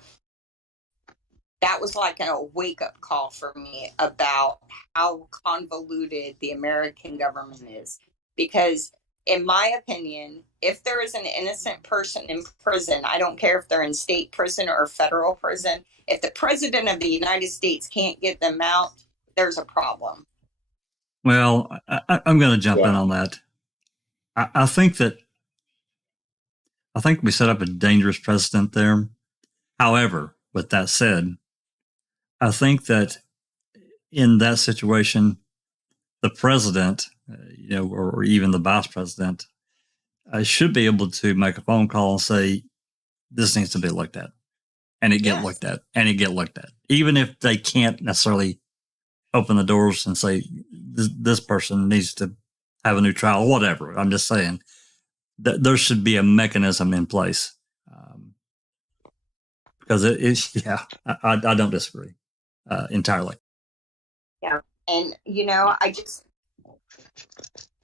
That was like a wake-up call for me about how convoluted the American government is. Because in my opinion, if there is an innocent person in prison, I don't care if they're in state prison or federal prison, if the president of the United States can't get them out, there's a problem. Well, I'm going to jump in on that. I think we set up a dangerous precedent there. However, with that said, I think that in that situation, the president, or even the vice president, should be able to make a phone call and say, this needs to be looked at, and it get looked at, and it get looked at. Even if they can't necessarily open the doors and say, this person needs to have a new trial or whatever. I'm just saying that there should be a mechanism in place. Because I don't disagree entirely. Yeah. And,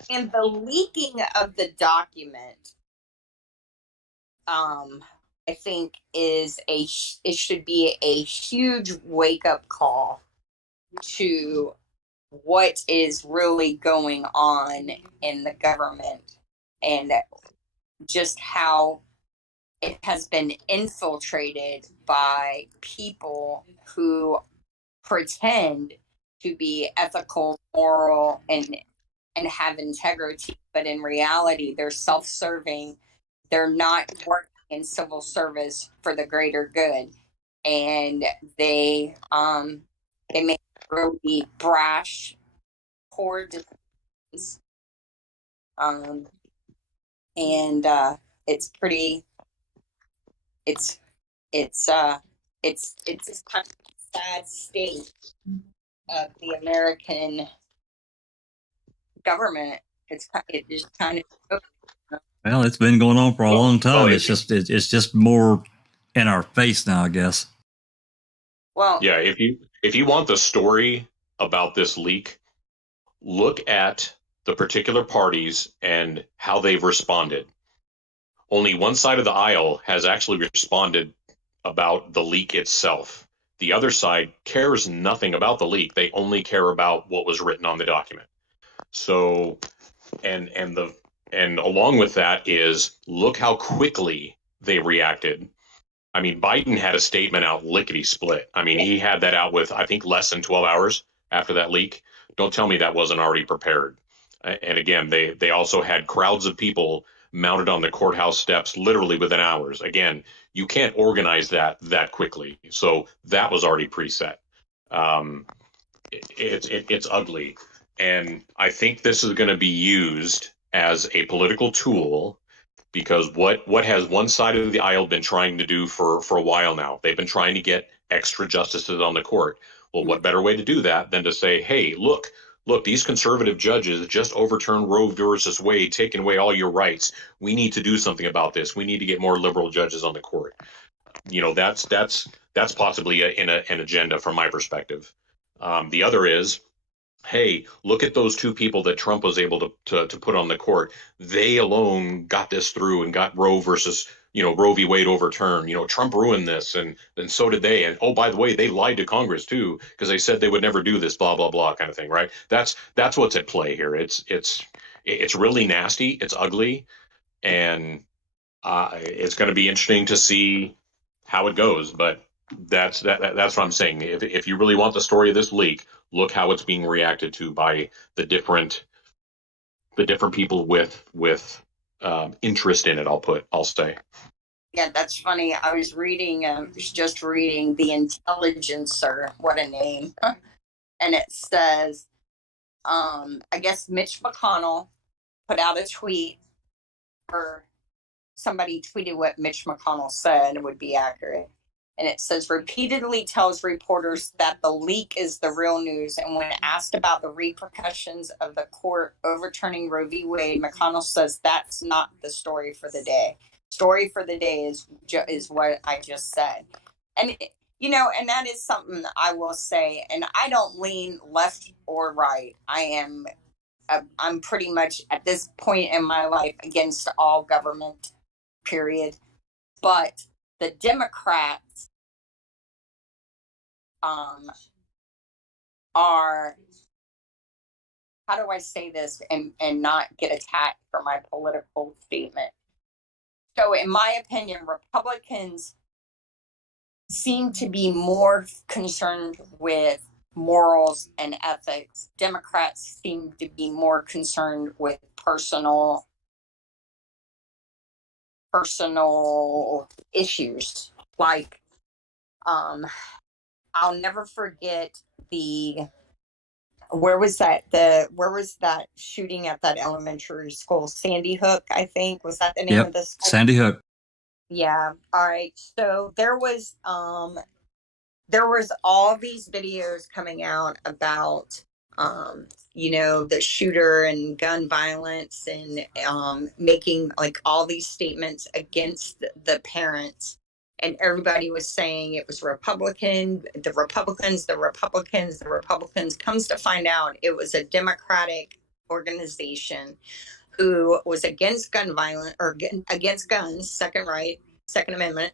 and the leaking of the document, I think it should be a huge wake up call to what is really going on in the government and just how it has been infiltrated by people who pretend to be ethical, moral, and have integrity, but in reality they're self-serving. They're not working in civil service for the greater good, and they make really brash, poor decisions. And it's pretty. It's just kind of a sad state of the American government. It just kind of. Well, it's been going on for a long time. well, It's just more in our face now, I guess. Well, Yeah, if you want the story about this leak, look at the particular parties and how they've responded. Only one side of the aisle has actually responded about the leak itself. The other side cares nothing about the leak. They only care about what was written on the document. So, and along with that is look how quickly they reacted. I mean, Biden had a statement out lickety split. I mean, he had that out with, I think, less than 12 hours after that leak. Don't tell me that wasn't already prepared. And again, they also had crowds of people mounted on the courthouse steps literally within hours. Again, you can't organize that quickly. So that was already preset. It's ugly. And I think this is going to be used as a political tool, because what has one side of the aisle been trying to do for a while now? They've been trying to get extra justices on the court. Well, what better way to do that than to say, hey, look, these conservative judges just overturned Roe versus Wade, taking away all your rights. We need to do something about this. We need to get more liberal judges on the court. That's possibly an agenda from my perspective. The other is, hey, look at those two people that Trump was able to put on the court. They alone got this through and got Roe v. Wade overturned. Trump ruined this, and so did they. And oh, by the way, they lied to Congress too, because they said they would never do this, blah blah blah, kind of thing, right? That's what's at play here. It's really nasty. It's ugly, and it's going to be interesting to see how it goes. But that's what I'm saying. If you really want the story of this leak, look how it's being reacted to by the different people with interest in it. I'll say. Yeah, that's funny. I was just reading The Intelligencer. What a name! And it says, I guess Mitch McConnell put out a tweet, or somebody tweeted what Mitch McConnell said would be accurate. And it says, repeatedly tells reporters that the leak is the real news. And when asked about the repercussions of the court overturning Roe v. Wade, McConnell says that's not the story for the day. Story for the day is what I just said. And, and that is something I will say. And I don't lean left or right. I'm pretty much at this point in my life against all government, period. But the Democrats are, how do I say this and not get attacked for my political statement? So in my opinion, Republicans seem to be more concerned with morals and ethics. Democrats seem to be more concerned with personal issues. Like, I'll never forget where was that shooting at that elementary school? Sandy Hook, I think. Was that the name of the school? Sandy Hook. Yeah. All right. So there was all these videos coming out about the shooter and gun violence, and making like all these statements against the parents. and everybody was saying it was Republican, the Republicans. Comes to find out, it was a Democratic organization who was against gun violence or against guns, Second Amendment.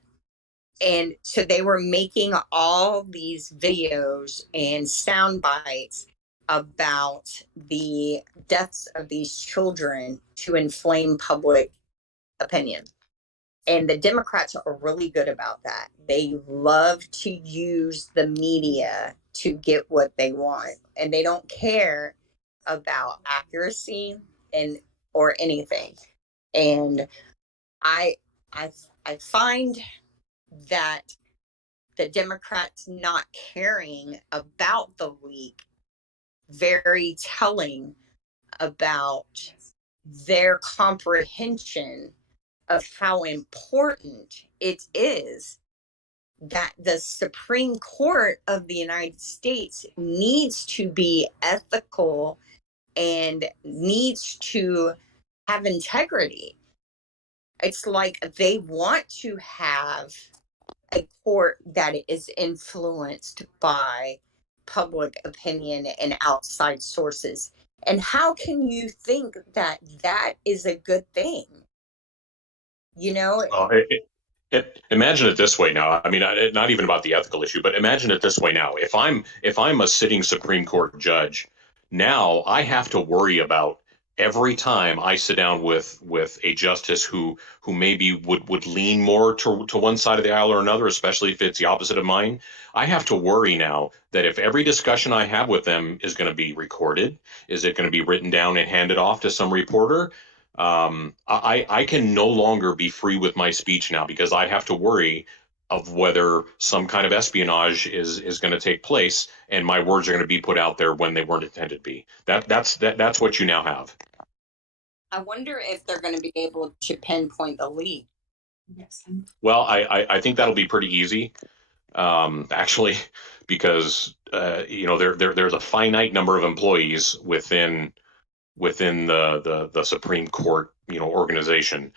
And so they were making all these videos and sound bites about the deaths of these children to inflame public opinion. And the Democrats are really good about that. They love to use the media to get what they want, and they don't care about accuracy and or anything. And I find that the Democrats not caring about the leak very telling about their comprehension of how important it is that the Supreme Court of the United States needs to be ethical and needs to have integrity. It's like they want to have a court that is influenced by public opinion and outside sources. And how can you think that that is a good thing? You know, Imagine it this way now. I mean, not even about the ethical issue, but imagine it this way now. If I'm a sitting Supreme Court judge, now I have to worry about every time I sit down with a justice who maybe would lean more to one side of the aisle or another, especially if it's the opposite of mine. I have to worry now that if every discussion I have with them is going to be recorded, is it going to be written down and handed off to some reporter? I can no longer be free with my speech now because I have to worry of whether some kind of espionage is going to take place and my words are going to be put out there when they weren't intended to be. That's what you now have. I wonder if they're going to be able to pinpoint the leak. Yes. Well, I think that'll be pretty easy, actually, because there's a finite number of employees within the Supreme Court, organization.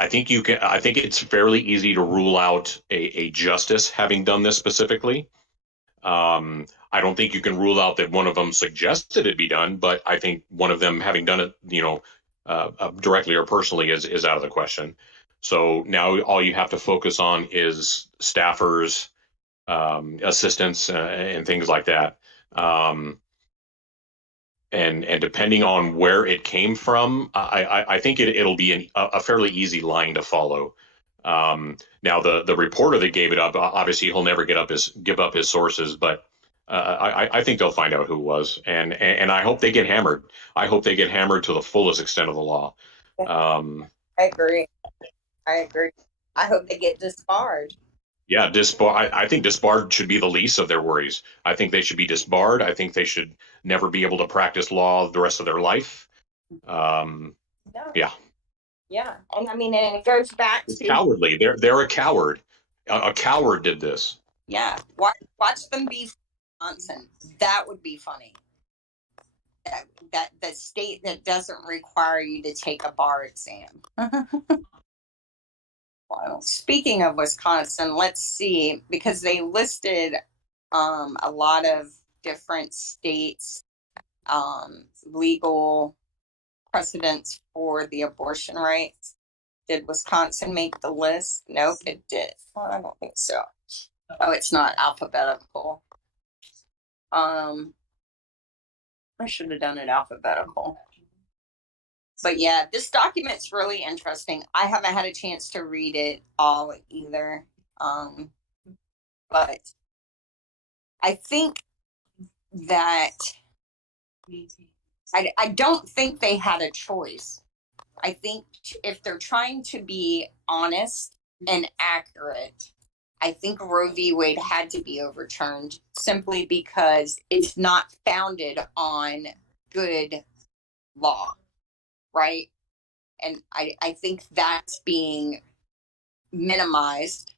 I think it's fairly easy to rule out a justice having done this specifically. I don't think you can rule out that one of them suggested it be done, but I think one of them having done it, directly or personally is out of the question. So now all you have to focus on is staffers, assistants, and things like that. And depending on where it came from, I think it'll be a fairly easy line to follow. Now the reporter that gave it up, obviously he'll never give up his sources, but I think they'll find out who it was, and I hope they get hammered. I hope they get hammered to the fullest extent of the law. I agree. I hope they get disbarred. Yeah, I think disbarred should be the least of their worries. I think they should be disbarred. I think they should never be able to practice law the rest of their life. No. Yeah. Yeah, and I mean, and it goes back It's to cowardly. They're a coward. A coward did this. yeah. Watch them be Wisconsin. That would be funny. That the state that doesn't require you to take a bar exam. Well, speaking of Wisconsin, let's see, because they listed a lot of different states legal precedents for the abortion rights. Did Wisconsin make the list? Nope, it did. Well, I don't think so. Oh, it's not alphabetical. I should have done it alphabetical. But yeah, this document's really interesting. I haven't had a chance to read it all either. But I think that I don't think they had a choice. I think if they're trying to be honest and accurate, I think Roe v. Wade had to be overturned simply because it's not founded on good law, right? And I think that's being minimized,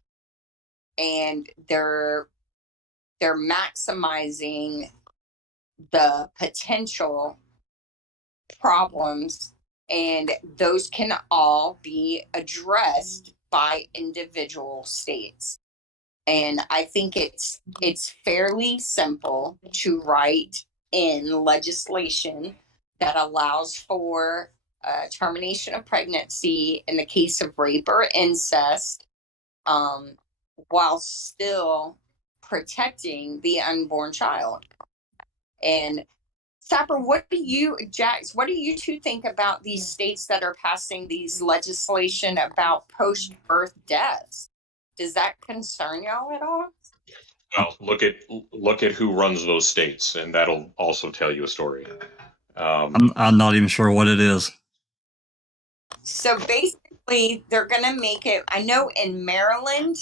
and they're maximizing the potential problems, and those can all be addressed by individual states. And I think it's fairly simple to write in legislation that allows for termination of pregnancy in the case of rape or incest, while still protecting the unborn child. And Sapper, Jax, what do you two think about these states that are passing these legislation about post-birth deaths? Does that concern y'all at all? Well, look at who runs those states, and that'll also tell you a story. I'm not even sure what it is. So basically, they're going to make it. I know in Maryland,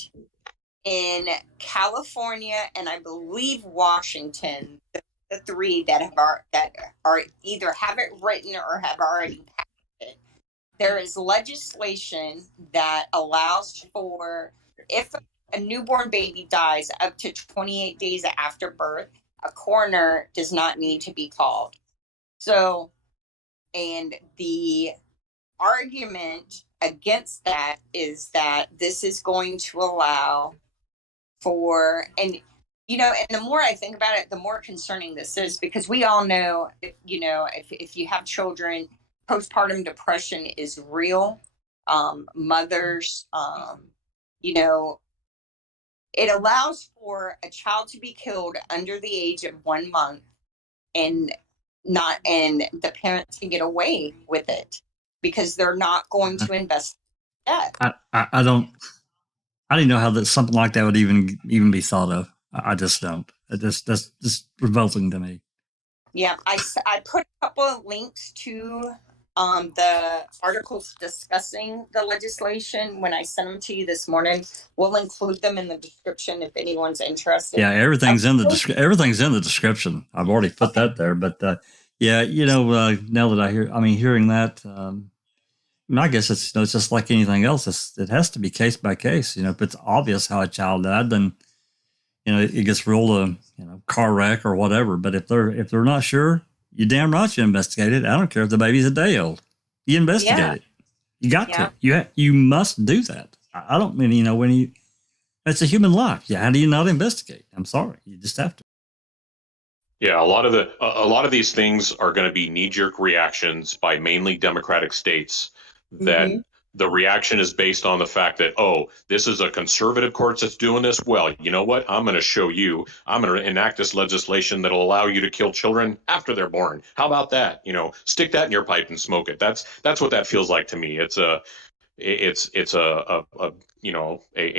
in California, and I believe Washington, the three that are either have it written or have already passed it. There is legislation that allows for, if a newborn baby dies up to 28 days after birth, a coroner does not need to be called. So, and the argument against that is that this is going to allow for, and the more I think about it, the more concerning this is, because we all know, if you have children, postpartum depression is real. Mothers, it allows for a child to be killed under the age of 1 month and the parents can get away with it because they're not going to investigate death. I didn't know how that something like that would even be thought of. I just don't. That's just revolting to me. Yeah, I put a couple of links to the articles discussing the legislation when I sent them to you this morning. We'll include them in the description if anyone's interested. Yeah, everything's in the description. I've already put that there, but now that hearing that, I guess it's just like anything else. It has to be case by case. If it's obvious how a child died, then it gets ruled a car wreck or whatever. But if they're not sure, you damn right you investigate it. I don't care if the baby's a day old. You investigate it. You got to. You must do that. I don't mean when it's a human life. Yeah, how do you not investigate? I'm sorry, you just have to. Yeah, a lot of these things are going to be knee-jerk reactions by mainly Democratic states. That the reaction is based on the fact that, oh, this is a conservative court that's doing this. Well, you know what? I'm going to show you. I'm going to enact this legislation that'll allow you to kill children after they're born. How about that? Stick that in your pipe and smoke it. That's what that feels like to me. It's a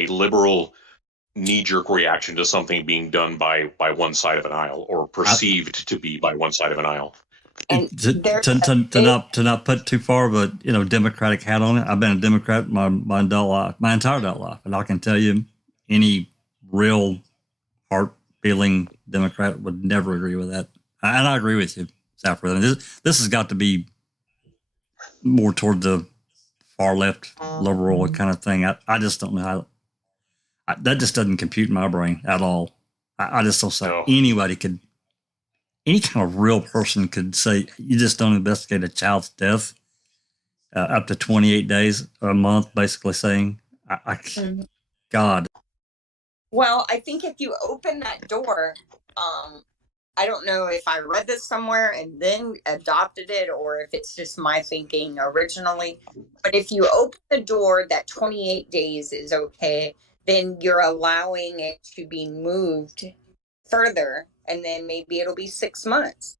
liberal knee-jerk reaction to something being done by one side of an aisle, or perceived to be by one side of an aisle. And to not put too far of a Democratic hat on it. I've been a Democrat my entire adult life, and I can tell you, any real heart-feeling Democrat would never agree with that. And I agree with you, Sapper. This has got to be more toward the far left liberal kind of thing. I just don't know how. That just doesn't compute in my brain at all. I just don't say anybody could. Any kind of real person could say you just don't investigate a child's death up to 28 days or a month, basically saying, God. Well, I think if you open that door, I don't know if I read this somewhere and then adopted it or if it's just my thinking originally. But if you open the door that 28 days is okay, then you're allowing it to be moved further. And then maybe it'll be 6 months.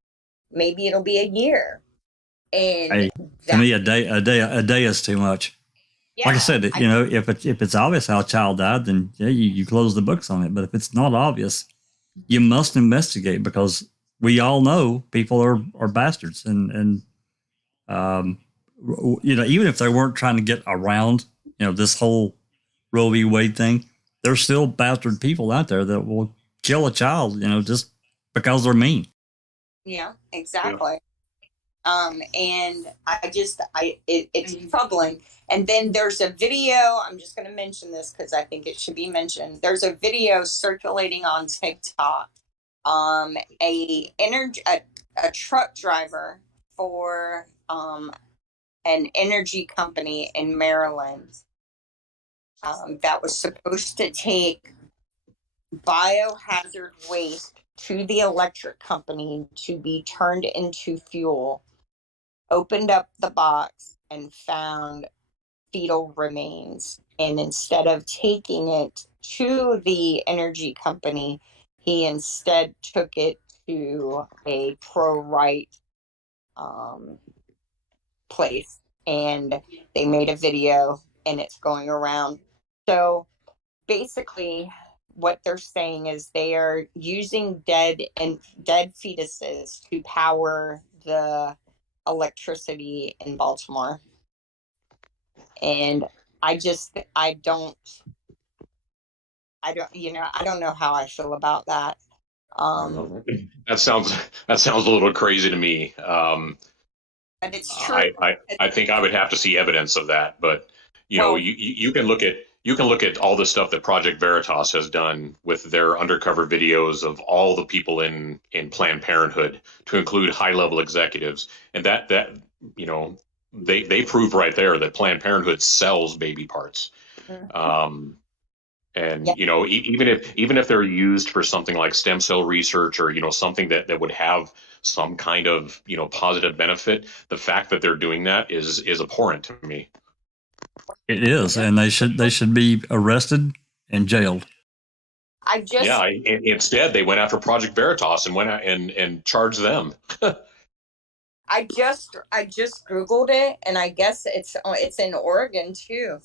Maybe it'll be a year. And to me, a day is too much. Yeah, like I said, if it's obvious how a child died, then you close the books on it. But if it's not obvious, you must investigate, because we all know people are bastards, and even if they weren't trying to get around this whole Roe v. Wade thing, there's still bastard people out there that will kill a child just because they're mean. Yeah, exactly. And it's troubling. And then there's a video, I'm just going to mention this because I think it should be mentioned. There's a video circulating on TikTok. A truck driver for an energy company in Maryland that was supposed to take biohazard waste to the electric company to be turned into fuel, opened up the box and found fetal remains. And instead of taking it to the energy company, he instead took it to a pro-right place, and they made a video and it's going around. So basically what they're saying is they are using dead fetuses to power the electricity in Baltimore. And I don't know how I feel about that. That sounds a little crazy to me. But it's true. I think I would have to see evidence of that. But you can look at all the stuff that Project Veritas has done with their undercover videos of all the people in Planned Parenthood, to include high-level executives, and that they prove right there that Planned Parenthood sells baby parts. And even if they're used for something like stem cell research, or something that would have some kind of positive benefit, the fact that they're doing that is abhorrent to me. It is, and they should be arrested and jailed. Instead they went after Project Veritas and went out and charged them. I just Googled it, and I guess it's in Oregon too.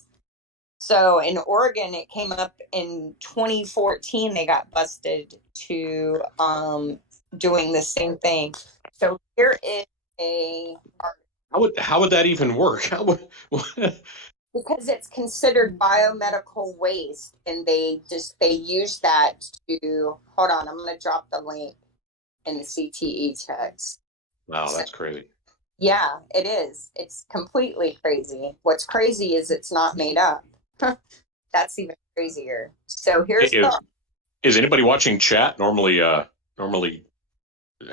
So in Oregon, it came up in 2014. They got busted to doing the same thing. So here is How would that even work? Because it's considered biomedical waste, and they use that to, hold on, I'm going to drop the link in the CTE text. Wow, that's crazy. Yeah, it is. It's completely crazy. What's crazy is it's not made up. That's even crazier. So is anybody watching chat? Normally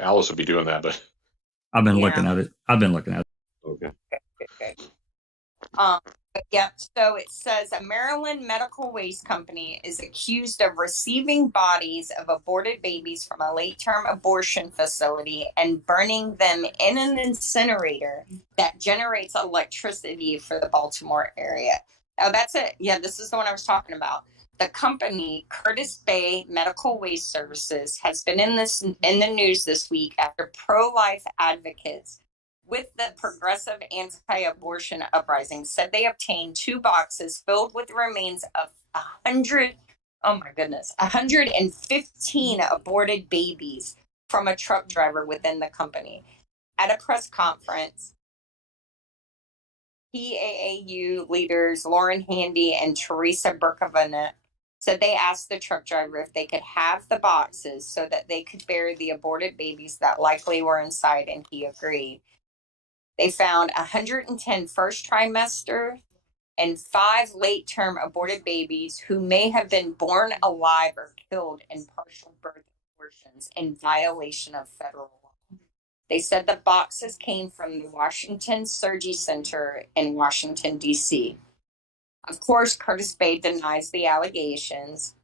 Alice would be doing that, but I've been looking at it. Okay. Yep. So it says a Maryland medical waste company is accused of receiving bodies of aborted babies from a late-term abortion facility and burning them in an incinerator that generates electricity for the Baltimore area. Oh, that's it. Yeah, this is the one I was talking about. The company, Curtis Bay Medical Waste Services, has been in the news this week after pro-life advocates with the progressive anti-abortion uprising said they obtained 2 boxes filled with the remains of 115 aborted babies from a truck driver within the company. At a press conference, PAAU leaders Lauren Handy and Teresa Berkovina said they asked the truck driver if they could have the boxes so that they could bury the aborted babies that likely were inside, and he agreed. They found 110 first trimester and 5 late-term aborted babies who may have been born alive or killed in partial birth abortions in violation of federal law. They said the boxes came from the Washington Surgery Center in Washington, D.C. Of course, Curtis Bay denies the allegations.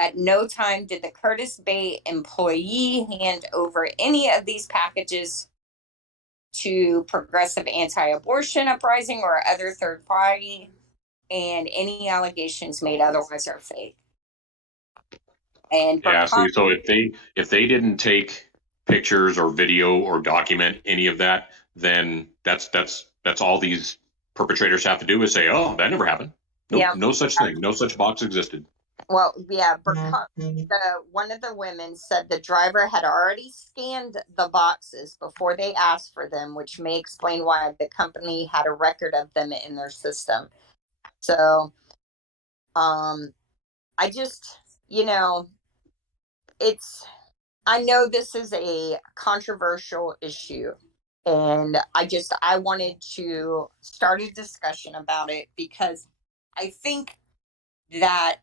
At no time did the Curtis Bay employee hand over any of these packages to progressive anti-abortion uprising or other third party, and any allegations made otherwise are fake. And so if they didn't take pictures or video or document any of that, then that's all these perpetrators have to do is say, "Oh, that never happened. No such thing. No such box existed." Well, yeah, one of the women said the driver had already scanned the boxes before they asked for them, which may explain why the company had a record of them in their system. So, I just, I know this is a controversial issue, and I wanted to start a discussion about it because I think that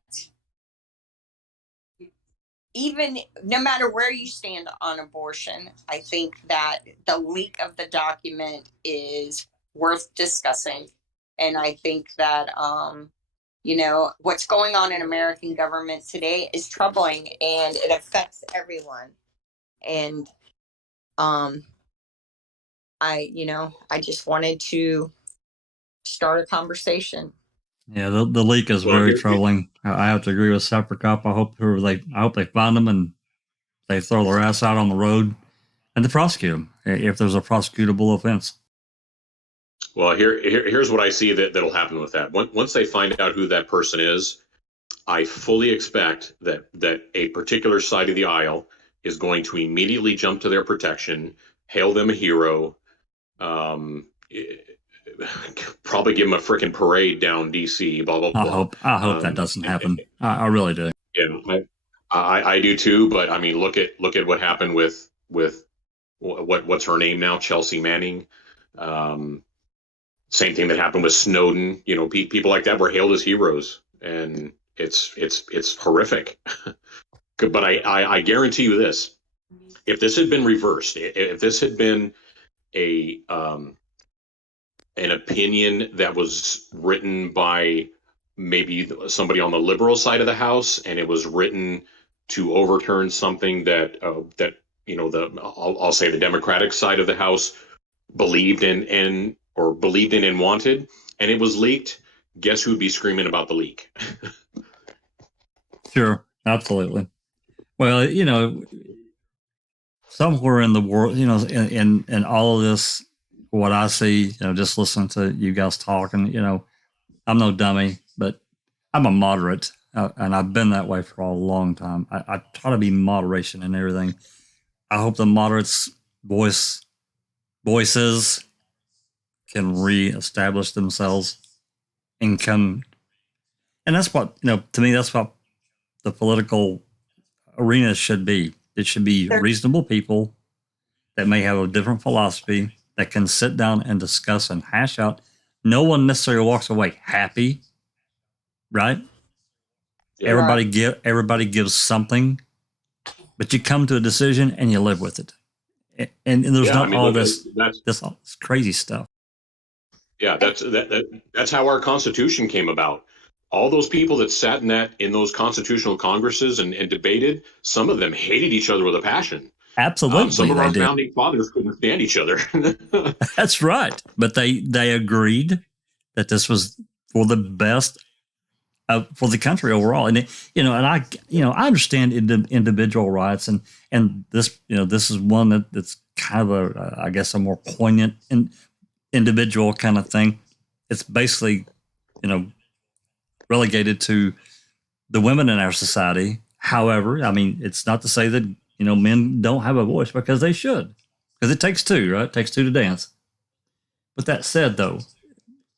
even no matter where you stand on abortion, I think that the leak of the document is worth discussing. And I think that, you know, what's going on in American government today is troubling and it affects everyone. And I just wanted to start a conversation. Yeah, the leak is very troubling. I have to agree with Separate Cop. I hope they find them and they throw their ass out on the road and to prosecute them if there's a prosecutable offense. Well, here's what I see that'll happen with that. Once they find out who that person is, I fully expect that a particular side of the aisle is going to immediately jump to their protection, hail them a hero, probably give them a freaking parade down DC. Blah blah blah. I hope that doesn't happen. I really do. Yeah, I do too. But I mean, look at what happened with what's her name now, Chelsea Manning. Same thing that happened with Snowden. You know, people like that were hailed as heroes, and it's horrific. But I guarantee you this: if this had been reversed, if this had been an opinion that was written by maybe somebody on the liberal side of the house, and it was written to overturn something that you know, I'll say the Democratic side of the house believed in and wanted, and it was leaked, guess who'd be screaming about the leak? Sure, absolutely. Well, you know, somewhere in the world, you know, in all of this, what I see, you know, just listening to you guys talk, and you know, I'm no dummy, but I'm a moderate, and I've been that way for a long time. I try to be moderation in everything. I hope the moderates' voices can reestablish themselves and come, and that's what, you know, to me, that's what the political arena should be. It should be reasonable people that may have a different philosophy that can sit down and discuss and hash out. No one necessarily walks away happy, right? Yeah. Everybody gives something, but you come to a decision and you live with it. And there's all this crazy stuff. Yeah, that's how our Constitution came about. All those people that sat in those constitutional congresses and debated, some of them hated each other with a passion. Absolutely, some of our founding fathers couldn't stand each other. That's right, but they agreed that this was for the best for the country overall. And I understand individual rights, and this, you know, this is one that's kind of I guess a more poignant and individual kind of thing. It's basically, you know, relegated to the women in our society. However, I mean, it's not to say that, you know, men don't have a voice, because they should, because it takes two, right? It takes two to dance. But that said, though,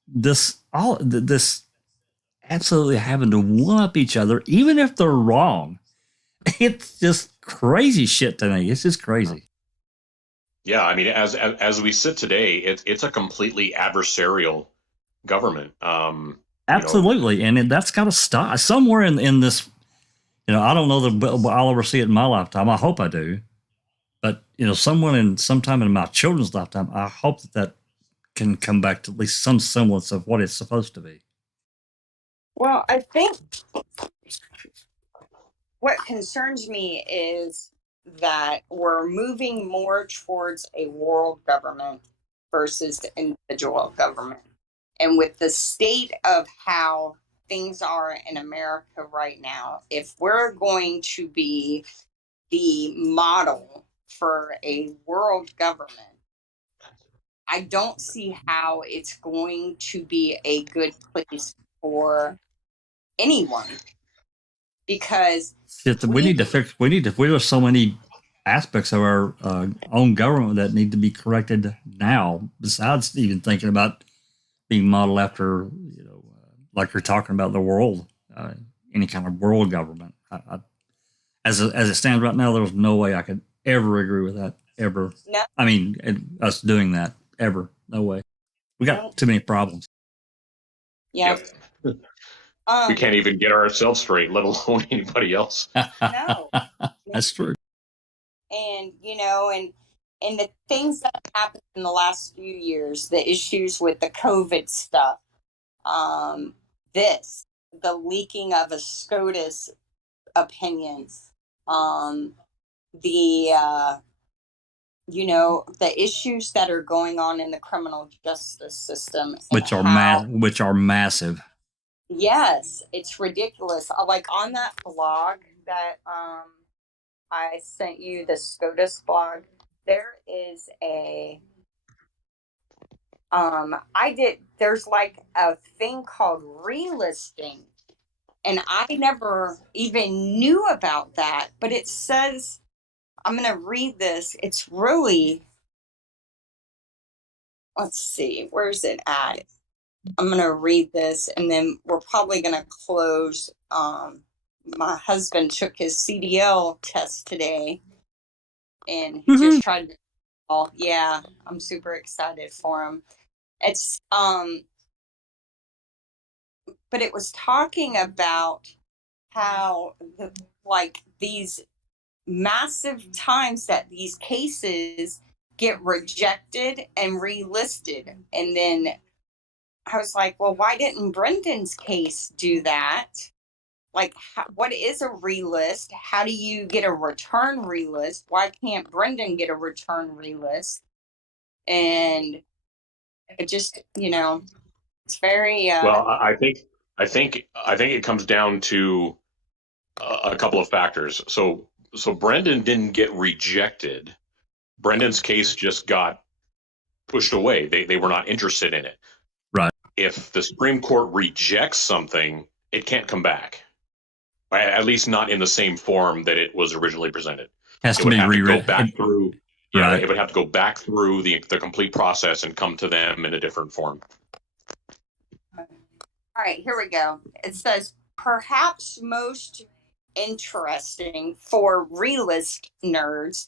this absolutely having to one up each other, even if they're wrong, it's just crazy shit to me. It's just crazy. Yeah, I mean, as we sit today, it's a completely adversarial government. Absolutely, you know, and that's got to stop somewhere in this. You know, I don't know that I'll ever see it in my lifetime. I hope I do, but you know, sometime in my children's lifetime, I hope that can come back to at least some semblance of what it's supposed to be. Well, I think what concerns me is that we're moving more towards a world government versus individual government. And with the state of how things are in America right now, if we're going to be the model for a world government, I don't see how it's going to be a good place for anyone, because we need to fix. There's so many aspects of our own government that need to be corrected now. Besides even thinking about being modeled after, you know, like you're talking about the world, any kind of world government. As it stands right now, there's no way I could ever agree with that ever. No. I mean, us doing that ever, no way. We got too many problems. Yeah. Yep. We can't even get ourselves straight, let alone anybody else. No. That's true. And, you know, and the things that happened in the last few years, the issues with the COVID stuff, the leaking of a SCOTUS opinions, the issues that are going on in the criminal justice system, which are massive. Yes, it's ridiculous. Like on that blog that I sent you, the SCOTUS blog, there is there's like a thing called relisting, and I never even knew about that, but it says, I'm going to read this. It's really, let's see, where's it at? I'm going to read this, and then we're probably going to close. My husband took his CDL test today, and he just tried to, yeah, I'm super excited for him. It's, but it was talking about how these massive times that these cases get rejected and relisted. And then I was like, well, why didn't Brendan's case do that? Like, what is a relist? How do you get a return relist? Why can't Brendan get a return relist? And it just, it's very. Well, I think it comes down to a couple of factors. So Brendan didn't get rejected. Brendan's case just got pushed away. They were not interested in it. Right. If the Supreme Court rejects something, it can't come back. At least not in the same form that it was originally presented. Has to be rewritten. It would have to go back through the complete process and come to them in a different form. All right, here we go. It says, perhaps most interesting for realist nerds,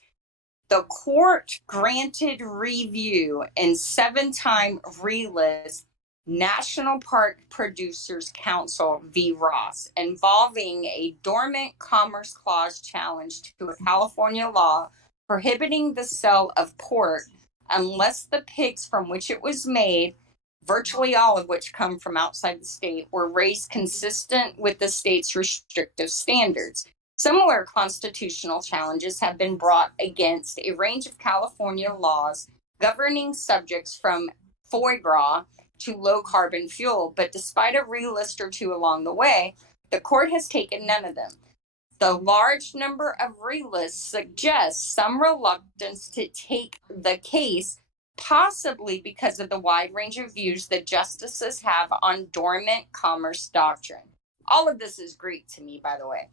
the court granted review in 7-time relist National Park Producers Council v. Ross, involving a dormant Commerce Clause challenge to a California law prohibiting the sale of pork unless the pigs from which it was made, virtually all of which come from outside the state, were raised consistent with the state's restrictive standards. Similar constitutional challenges have been brought against a range of California laws governing subjects from FOIA to low-carbon fuel, but despite a relist or two along the way, the court has taken none of them. The large number of relists suggests some reluctance to take the case, possibly because of the wide range of views that justices have on dormant commerce doctrine. All of this is Greek to me, by the way.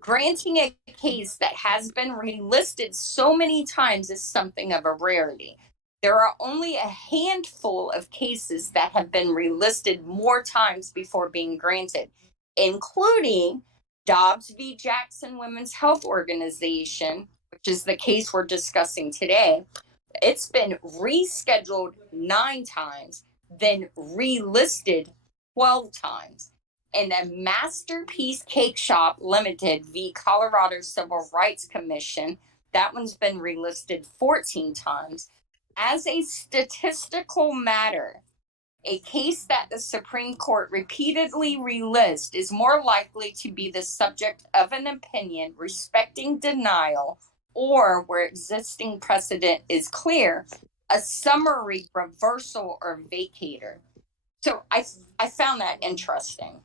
Granting a case that has been relisted so many times is something of a rarity. There are only a handful of cases that have been relisted more times before being granted, including Dobbs v. Jackson Women's Health Organization, which is the case we're discussing today. It's been rescheduled 9 times, then relisted 12 times. And a Masterpiece Cake Shop Limited v. Colorado Civil Rights Commission, that one's been relisted 14 times. As a statistical matter, a case that the Supreme Court repeatedly relists is more likely to be the subject of an opinion respecting denial, or where existing precedent is clear, a summary reversal or vacator. So I found that interesting.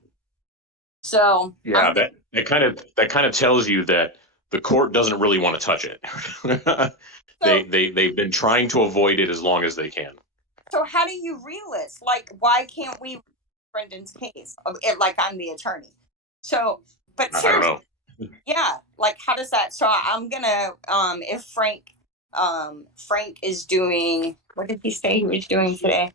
So yeah, that kind of tells you that the court doesn't really want to touch it. They've been trying to avoid it as long as they can. So how do you relist? Like, why can't we Brendan's case? Like, I'm the attorney. So, but seriously, I don't know. Yeah, like, how does that? So I'm gonna if Frank is doing, what did he say he was doing today?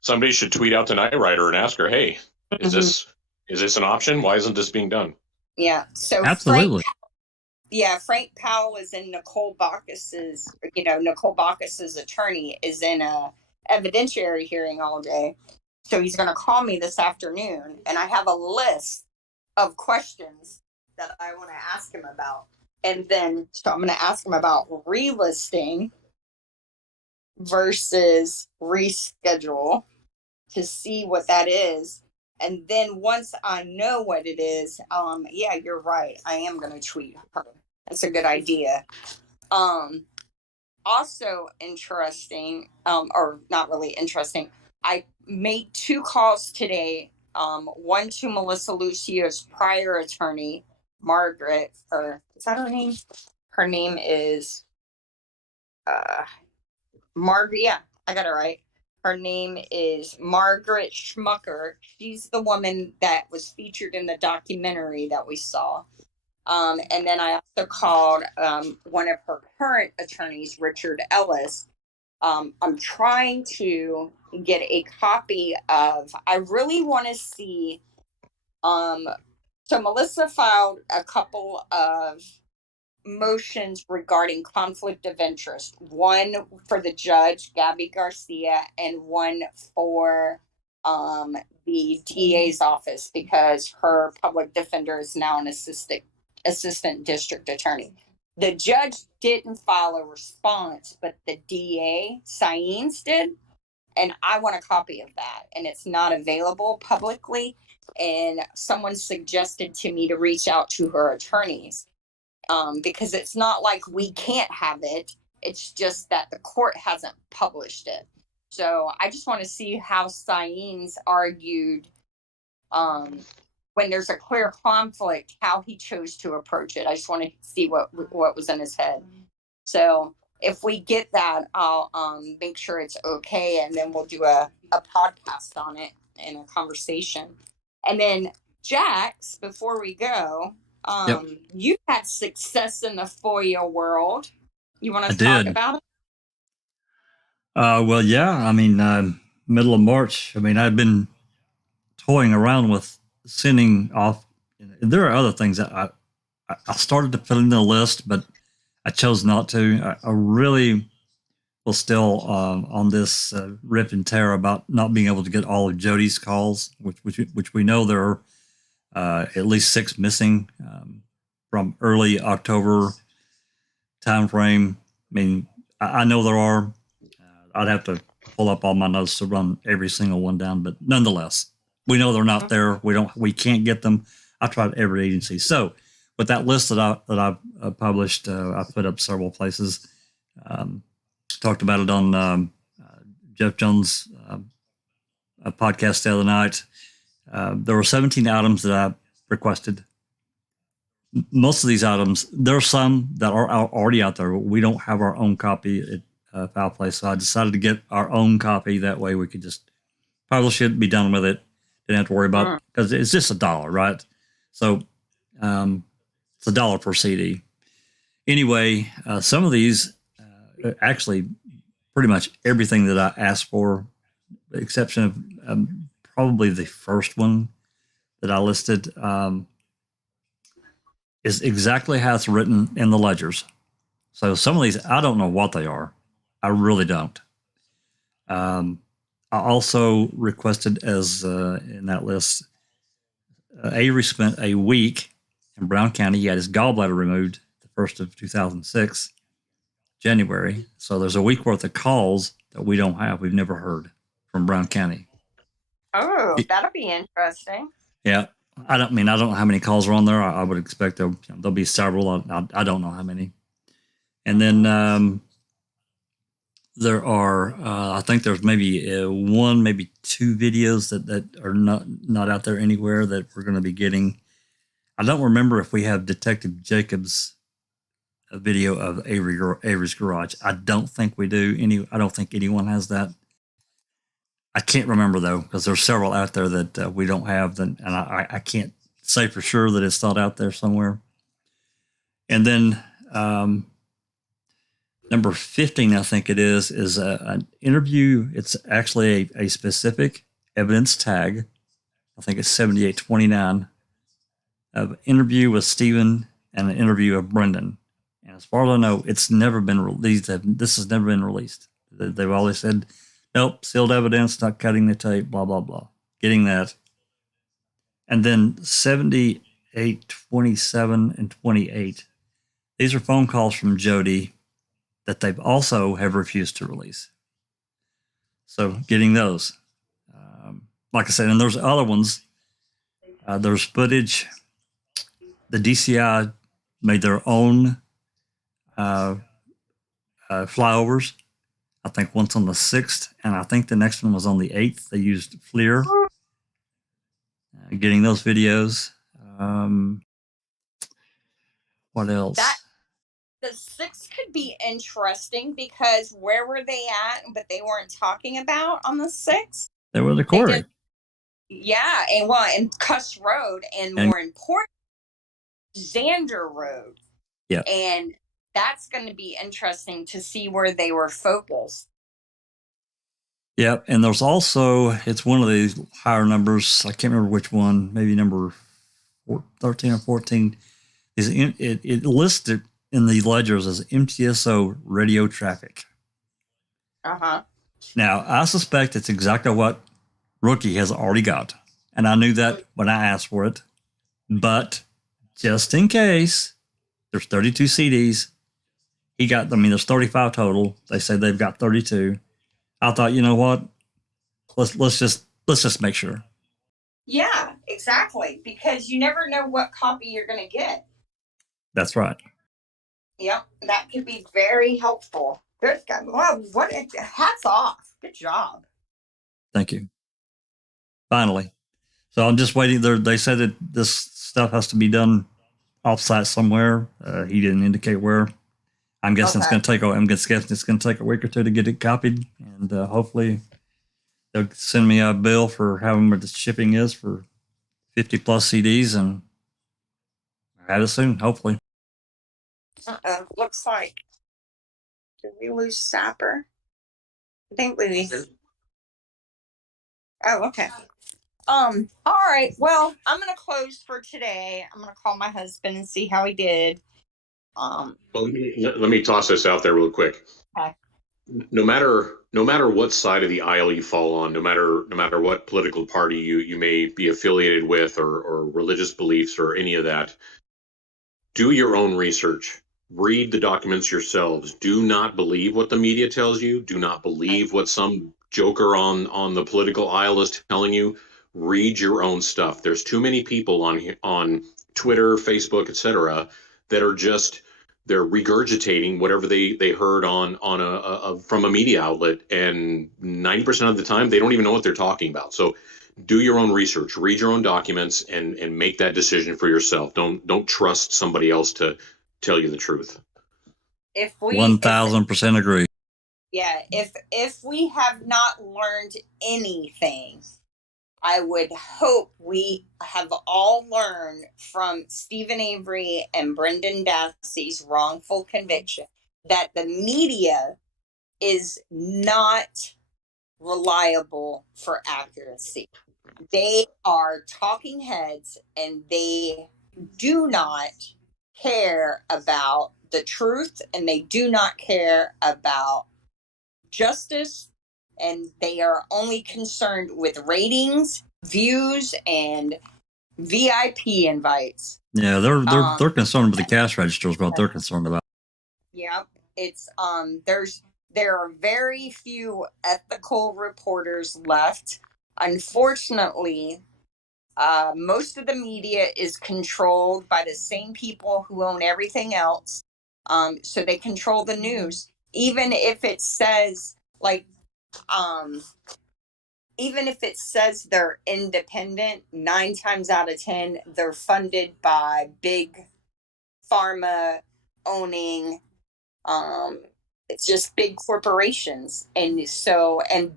Somebody should tweet out to Night Rider and ask her, hey, is this an option? Why isn't this being done? Yeah. So absolutely. Frank Powell is in Nicole Bacchus's attorney is in a evidentiary hearing all day. So he's going to call me this afternoon, and I have a list of questions that I want to ask him about. And then, so I'm going to ask him about relisting versus reschedule. to see what that is. And then once I know what it is, yeah, you're right. I am going to tweet her. That's a good idea. Also interesting, or not really interesting, I made 2 calls today. One to Melissa Lucio's prior attorney, Margaret, or is that her name? Her name is Margaret. Yeah, I got it right. Her name is Margaret Schmucker. She's the woman that was featured in the documentary that we saw. And then I also called one of her current attorneys, Richard Ellis. I'm trying to get a copy of, I really want to see, so Melissa filed a couple of motions regarding conflict of interest, one for the judge, Gabby Garcia, and one for the DA's office, because her public defender is now an assistant district attorney. The judge didn't file a response, but the DA, Saeens, did. And I want a copy of that. And it's not available publicly. And someone suggested to me to reach out to her attorneys, because it's not like we can't have it. It's just that the court hasn't published it. So I just want to see how Saeens argued, when there's a clear conflict, how he chose to approach it. I just want to see what was in his head. So if we get that, I'll make sure it's okay, and then we'll do a podcast on it and a conversation. And then Jax, before we go, you've had success in the FOIA world. You want to talk about it? Well, yeah. I mean, middle of March. I mean, I've been toying around with sending off. There are other things that I started to put in the list, but I chose not to. I really was still on this rip and tear about not being able to get all of Jody's calls, which we know there are at least 6 missing from early October timeframe. I mean, I know there are. I'd have to pull up all my notes to run every single one down, but nonetheless, we know they're not there. We can't get them. I tried every agency. So with that list that I published, I put up several places. Talked about it on Jeff Jones' podcast the other night. There were 17 items that I requested. Most of these items, there are some that are already out there. We don't have our own copy at Foul Play, so I decided to get our own copy. That way we could just publish it, be done with it. Didn't have to worry about, because it's just $1, right? So it's $1 per CD. Anyway, some of these, actually, pretty much everything that I asked for, the exception of probably the first one that I listed, is exactly how it's written in the ledgers. So some of these, I don't know what they are. I really don't. I also requested, as in that list, Avery spent a week in Brown County. He had his gallbladder removed the 1st of 2006, January. So there's a week worth of calls that we don't have. We've never heard from Brown County. Oh, that'll be interesting. Yeah. I don't know how many calls are on there. I would expect there'll be several. I don't know how many. And then there are, I think there's maybe 1, maybe 2 videos that are not out there anywhere that we're going to be getting. I don't remember if we have Detective Jacobs' video of Avery's garage. I don't think we do. I don't think anyone has that. I can't remember, though, because there's several out there that we don't have, and I can't say for sure that it's not out there somewhere. And then number 15, I think it is an interview. It's actually a specific evidence tag. I think it's 7829. An interview with Stephen and an interview of Brendan. And as far as I know, it's never been released. This has never been released. They've always said, nope, sealed evidence, not cutting the tape, blah, blah, blah. Getting that. And then 78, 27, and 28. These are phone calls from Jody that they've also have refused to release. So getting those. like I said, and there's other ones. There's footage. The DCI made their own flyovers. I think once on the 6th, and I think the next one was on the 8th. They used FLIR, getting those videos. What else? The 6th could be interesting because where were they at, but they weren't talking about on the 6th? They were the quarry. Yeah, and Cuss Road, and more important, Xander Road. Yeah. And that's going to be interesting to see where they were focused. Yeah, and there's also, it's one of these higher numbers. I can't remember which one, maybe number 13 or 14. It listed in the ledgers as MTSO radio traffic. Uh-huh. Now, I suspect it's exactly what Rookie has already got. And I knew that when I asked for it. But just in case, there's 32 CDs. There's 35 total. They say they've got 32. I thought, you know what? Let's just make sure. Yeah, exactly. Because you never know what copy you're going to get. That's right. Yep, that could be very helpful. Good God. Well, hats off. Good job. Thank you. Finally. So I'm just waiting. They said that this stuff has to be done offsite somewhere. He didn't indicate where. I'm guessing it's going to take a week or two to get it copied, and hopefully they'll send me a bill for however the shipping is for 50 plus CDs, and have it soon, hopefully. Looks like. Did we lose Sapper? I think we. Oh, okay. All right. Well, I'm gonna close for today. I'm gonna call my husband and see how he did. Well, let me toss this out there real quick. Okay. No matter what side of the aisle you fall on, no matter what political party you may be affiliated with, or religious beliefs or any of that, do your own research. Read the documents yourselves. Do not believe what the media tells you. Do not believe what some joker on the political aisle is telling you. Read your own stuff. There's too many people on Twitter, Facebook, etc. that are just, they're regurgitating whatever they heard on from a media outlet, and 90% of the time they don't even know what they're talking about. So do your own research, read your own documents, and make that decision for yourself. Don't trust somebody else to tell you the truth. 1000% agree. Yeah, if we have not learned anything, I would hope we have all learned from Stephen Avery and Brendan Dassey's wrongful conviction that the media is not reliable for accuracy. They are talking heads, and they do not care about the truth, and they do not care about justice, and they are only concerned with ratings, views, and VIP invites. Yeah, they're concerned with the cash registers, what they're concerned about. Yep. It's there are very few ethical reporters left. Unfortunately, most of the media is controlled by the same people who own everything else. So they control the news. Even if it says even if it says they're independent, 9 times out of 10, they're funded by big pharma owning, it's just big corporations. And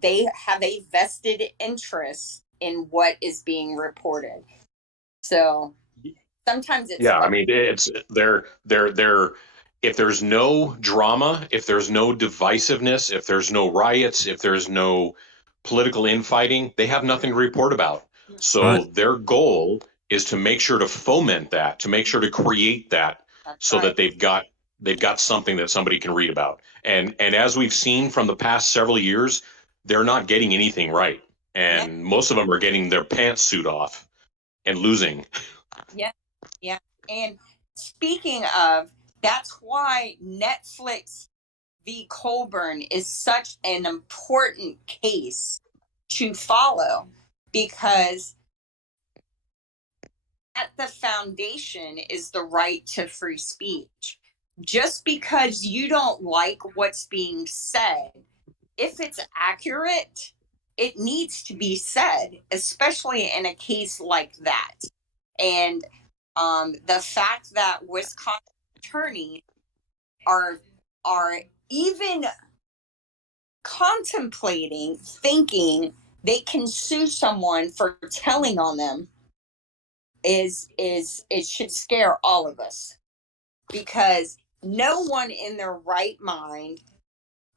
they have a vested interest in what is being reported. So sometimes it's. Yeah, I mean, it's they're if there's no drama, if there's no divisiveness, if there's no riots, if there's no political infighting, they have nothing to report about. So their goal is to make sure to foment that, to make sure to create that. That's so that they've got something that somebody can read about. And as we've seen from the past several years, they're not getting anything right. And most of them are getting their pantsuit off and losing. Yeah. Yeah. And speaking of, that's why Netflix v. Colburn is such an important case to follow, because at the foundation is the right to free speech. Just because you don't like what's being said, if it's accurate, it needs to be said, especially in a case like that. And the fact that Wisconsin attorneys are even contemplating, thinking they can sue someone for telling on them is it should scare all of us, because no one in their right mind,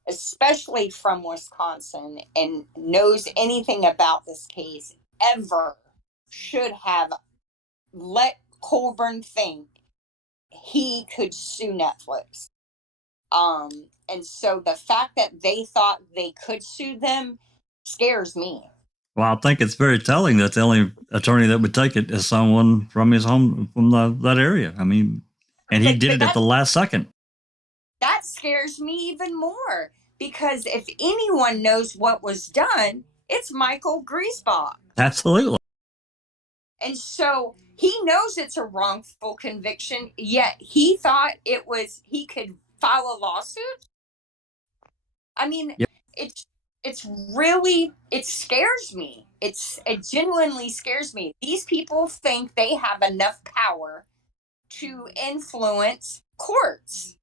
especially from Wisconsin, and knows anything about this case ever should have let Colburn think he could sue Netflix. And so the fact that they thought they could sue them scares me. Well, I think it's very telling that the only attorney that would take it is someone from his home, from that area. I mean, and he did it at the last second. That scares me even more, because if anyone knows what was done, it's Michael Griesbach. Absolutely. And so he knows it's a wrongful conviction, yet he thought he could file a lawsuit. I mean, yep. It's really, it scares me. It genuinely scares me. These people think they have enough power to influence courts.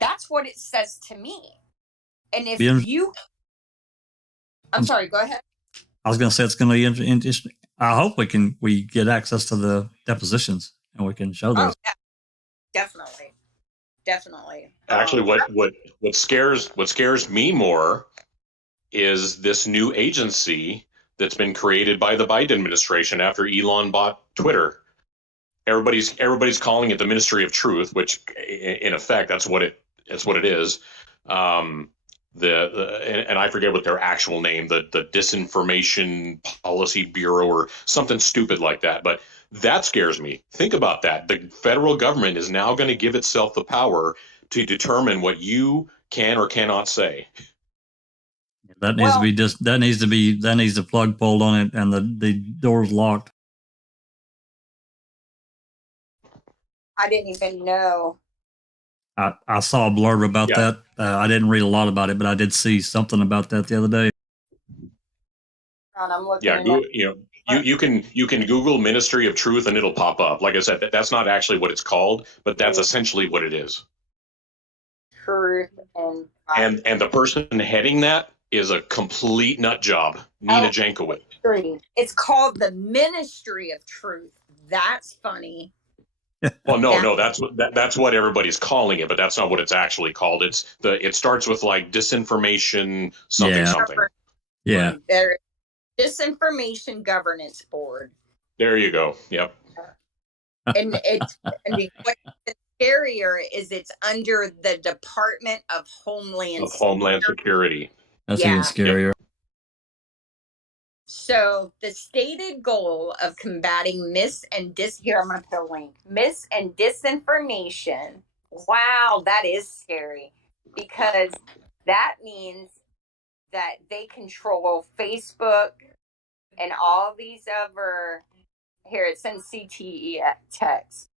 That's what it says to me. And if I'm sorry, go ahead. I was going to say it's going to be interesting. I hope we get access to the depositions and we can show those. Oh, yeah. Definitely. Actually, what scares me more is this new agency that's been created by the Biden administration after Elon bought Twitter. Everybody's calling it the Ministry of Truth, which in effect that's what it is. And I forget what their actual name, the Disinformation Policy Bureau or something stupid like that. But that scares me. Think about that. The federal government is now going to give itself the power to determine what you can or cannot say. That needs to be the plug pulled on it and the doors locked. I didn't even know. I saw a blurb about that. I didn't read a lot about it, but I did see something about that the other day. And I'm looking. You can Google Ministry of Truth and it'll pop up. Like I said, that's not actually what it's called, but that's essentially what it is. Truth and the person heading that is a complete nut job, Nina Jankowicz. It's called the Ministry of Truth. That's funny. Well, no, that's what everybody's calling it, but that's not what it's actually called. It starts with like disinformation something. Yeah. Disinformation Governance Board. There you go. Yep. And what's scarier is it's under the Department of Homeland Security. That's even scarier. So the stated goal of combating here I'm going to put a link, mis and disinformation. Wow, that is scary, because that means that they control Facebook and all these other, here it's in CTE text.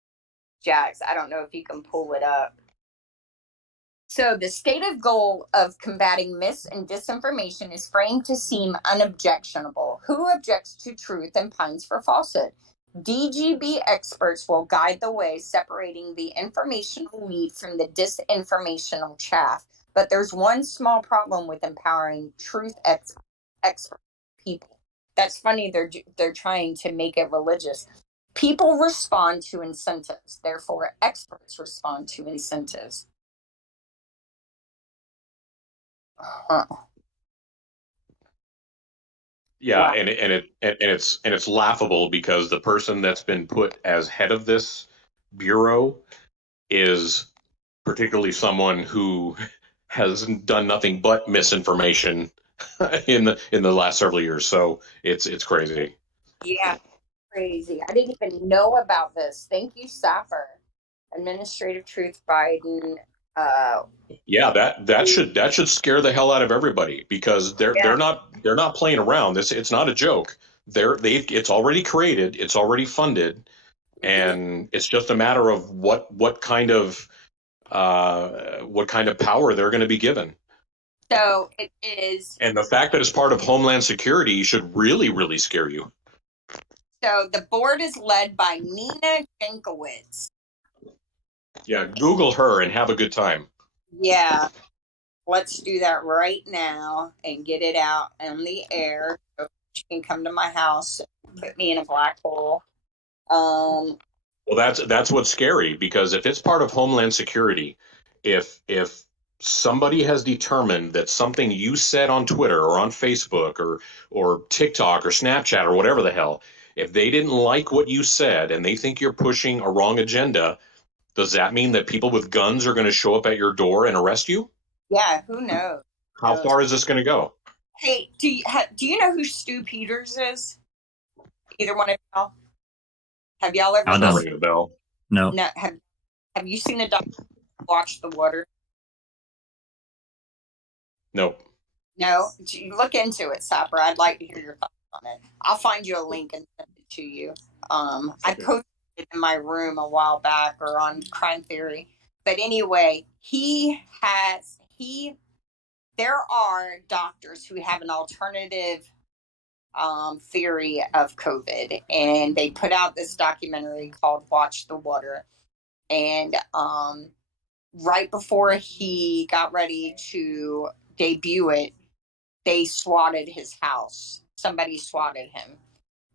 Jax, I don't know if you can pull it up. So the stated goal of combating mis and disinformation is framed to seem unobjectionable. Who objects to truth and pines for falsehood? DGB experts will guide the way, separating the informational wheat from the disinformational chaff. But there's one small problem with empowering truth expert people. That's funny. They're trying to make it religious. People respond to incentives. Therefore, experts respond to incentives. Yeah, wow. and it's laughable because the person that's been put as head of this bureau is particularly someone who has done nothing but misinformation in the last several years. So it's crazy. Yeah, crazy. I didn't even know about this. Thank you, Saffir. Administrative Truth Biden. Yeah, that should scare the hell out of everybody, because they're not playing around. It's not a joke. it's already created, it's already funded, and it's just a matter of what kind of power they're going to be given. So it is. And the fact that it's part of Homeland Security should really, really scare you. So the board is led by Nina Jankowicz. Yeah, Google her and have a good time. Yeah, let's do that right now and get it out on the air so she can come to my house and put me in a black hole. Well, that's what's scary, because if it's part of Homeland Security, if somebody has determined that something you said on Twitter or on Facebook or TikTok or Snapchat or whatever the hell, if they didn't like what you said and they think you're pushing a wrong agenda, does that mean that people with guns are going to show up at your door and arrest you? Yeah, who knows? How far is this going to go? Hey, do you know who Stu Peters is? Either one of y'all? Have y'all ever? I don't. Ring the bell. No. No. Have you seen the doc Watch the Water? Nope. No. Look into it, Sapper. I'd like to hear your thoughts on it. I'll find you a link and send it to you. I posted it in my room a while back or on Crime Theory. But anyway, there are doctors who have an alternative theory of COVID, and they put out this documentary called Watch the Water. And right before he got ready to debut it, they swatted his house. Somebody swatted him.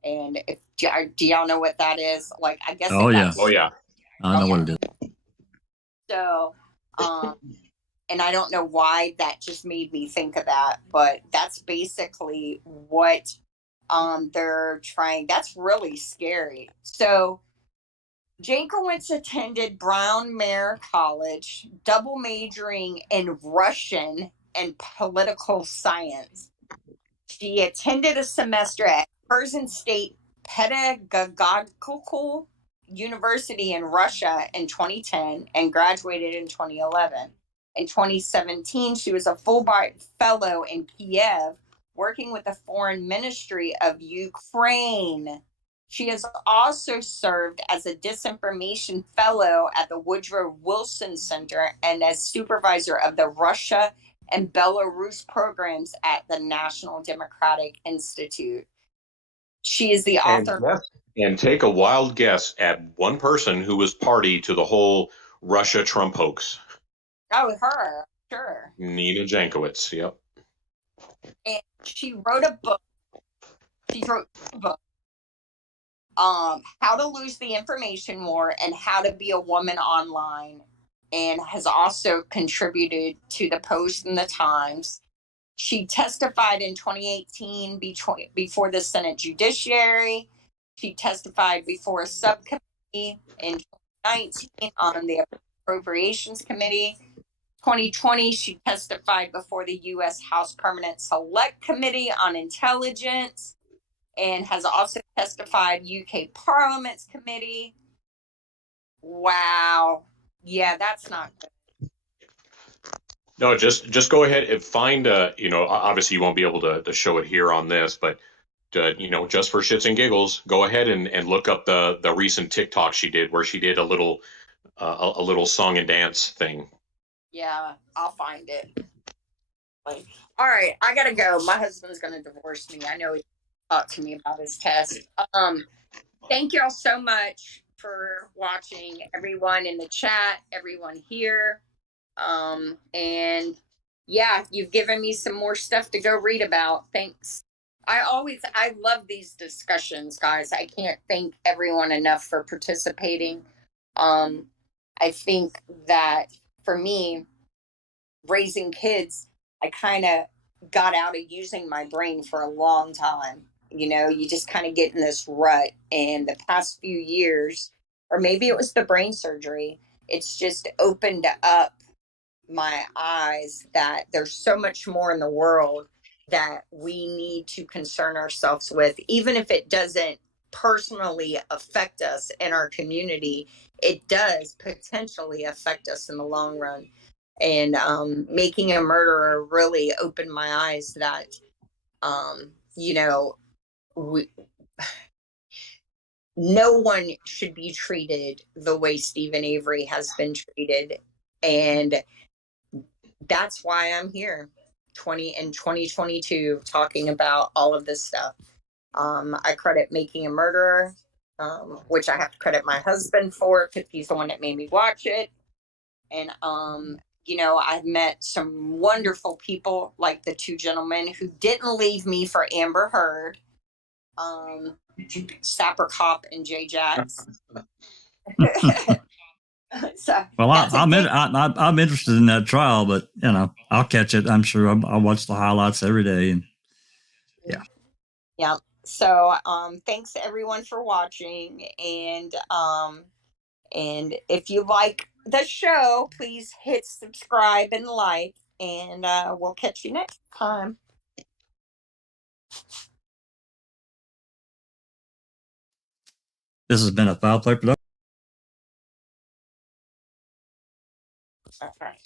And do y'all know what that is? Like, I guess. Oh, yeah. Oh, yeah. I know what it is. So, and I don't know why that just made me think of that, but that's basically what they're trying. That's really scary. So Jankowicz attended Brown Mare College, double majoring in Russian and political science. She attended a semester at Kherson State Pedagogical University in Russia in 2010 and graduated in 2011. In 2017, she was a Fulbright Fellow in Kiev, working with the Foreign Ministry of Ukraine. She has also served as a Disinformation Fellow at the Woodrow Wilson Center and as supervisor of the Russia and Belarus programs at the National Democratic Institute. She is the author. And take a wild guess at one person who was party to the whole Russia-Trump hoax. Oh, her, sure. Nina Jankowicz, yep. And she wrote a book. How to Lose the Information War and How to Be a Woman Online, and has also contributed to the Post and the Times. She testified in 2018 before the Senate Judiciary. She testified before a subcommittee in 2019 on the Appropriations Committee. 2020, she testified before the U.S. House Permanent Select Committee on Intelligence, and has also testified UK Parliament's Committee. Wow. Yeah, that's not good. No, just go ahead and find, obviously you won't be able to show it here on this, but, just for shits and giggles, go ahead and look up the recent TikTok she did where she did a little song and dance thing. Yeah, I'll find it. All right, I gotta go. My husband's gonna divorce me. I know he talked to me about his test. Thank y'all so much for watching, everyone in the chat, everyone here. And yeah, you've given me some more stuff to go read about. Thanks. I love these discussions, guys. I can't thank everyone enough for participating. I think that for me, raising kids, I kind of got out of using my brain for a long time. You just kind of get in this rut. And the past few years, or maybe it was the brain surgery, it's just opened up my eyes that there's so much more in the world that we need to concern ourselves with, even if it doesn't personally affect us in our community. It does potentially affect us in the long run. And making a murderer really opened my eyes that no one should be treated the way Stephen Avery has been treated. And that's why I'm here in 2022 talking about all of this stuff. I credit Making a Murderer, which I have to credit my husband for because he's the one that made me watch it. And I've met some wonderful people like the two gentlemen who didn't leave me for Amber Heard, Sapper Cop and Jay Jacks. So Well, I'm interested in that trial, but I'll catch it. I'm sure I'll watch the highlights every day. And yeah. So thanks everyone for watching, and if you like the show, please hit subscribe and like, and we'll catch you next time. This has been a Foul Play production. All right.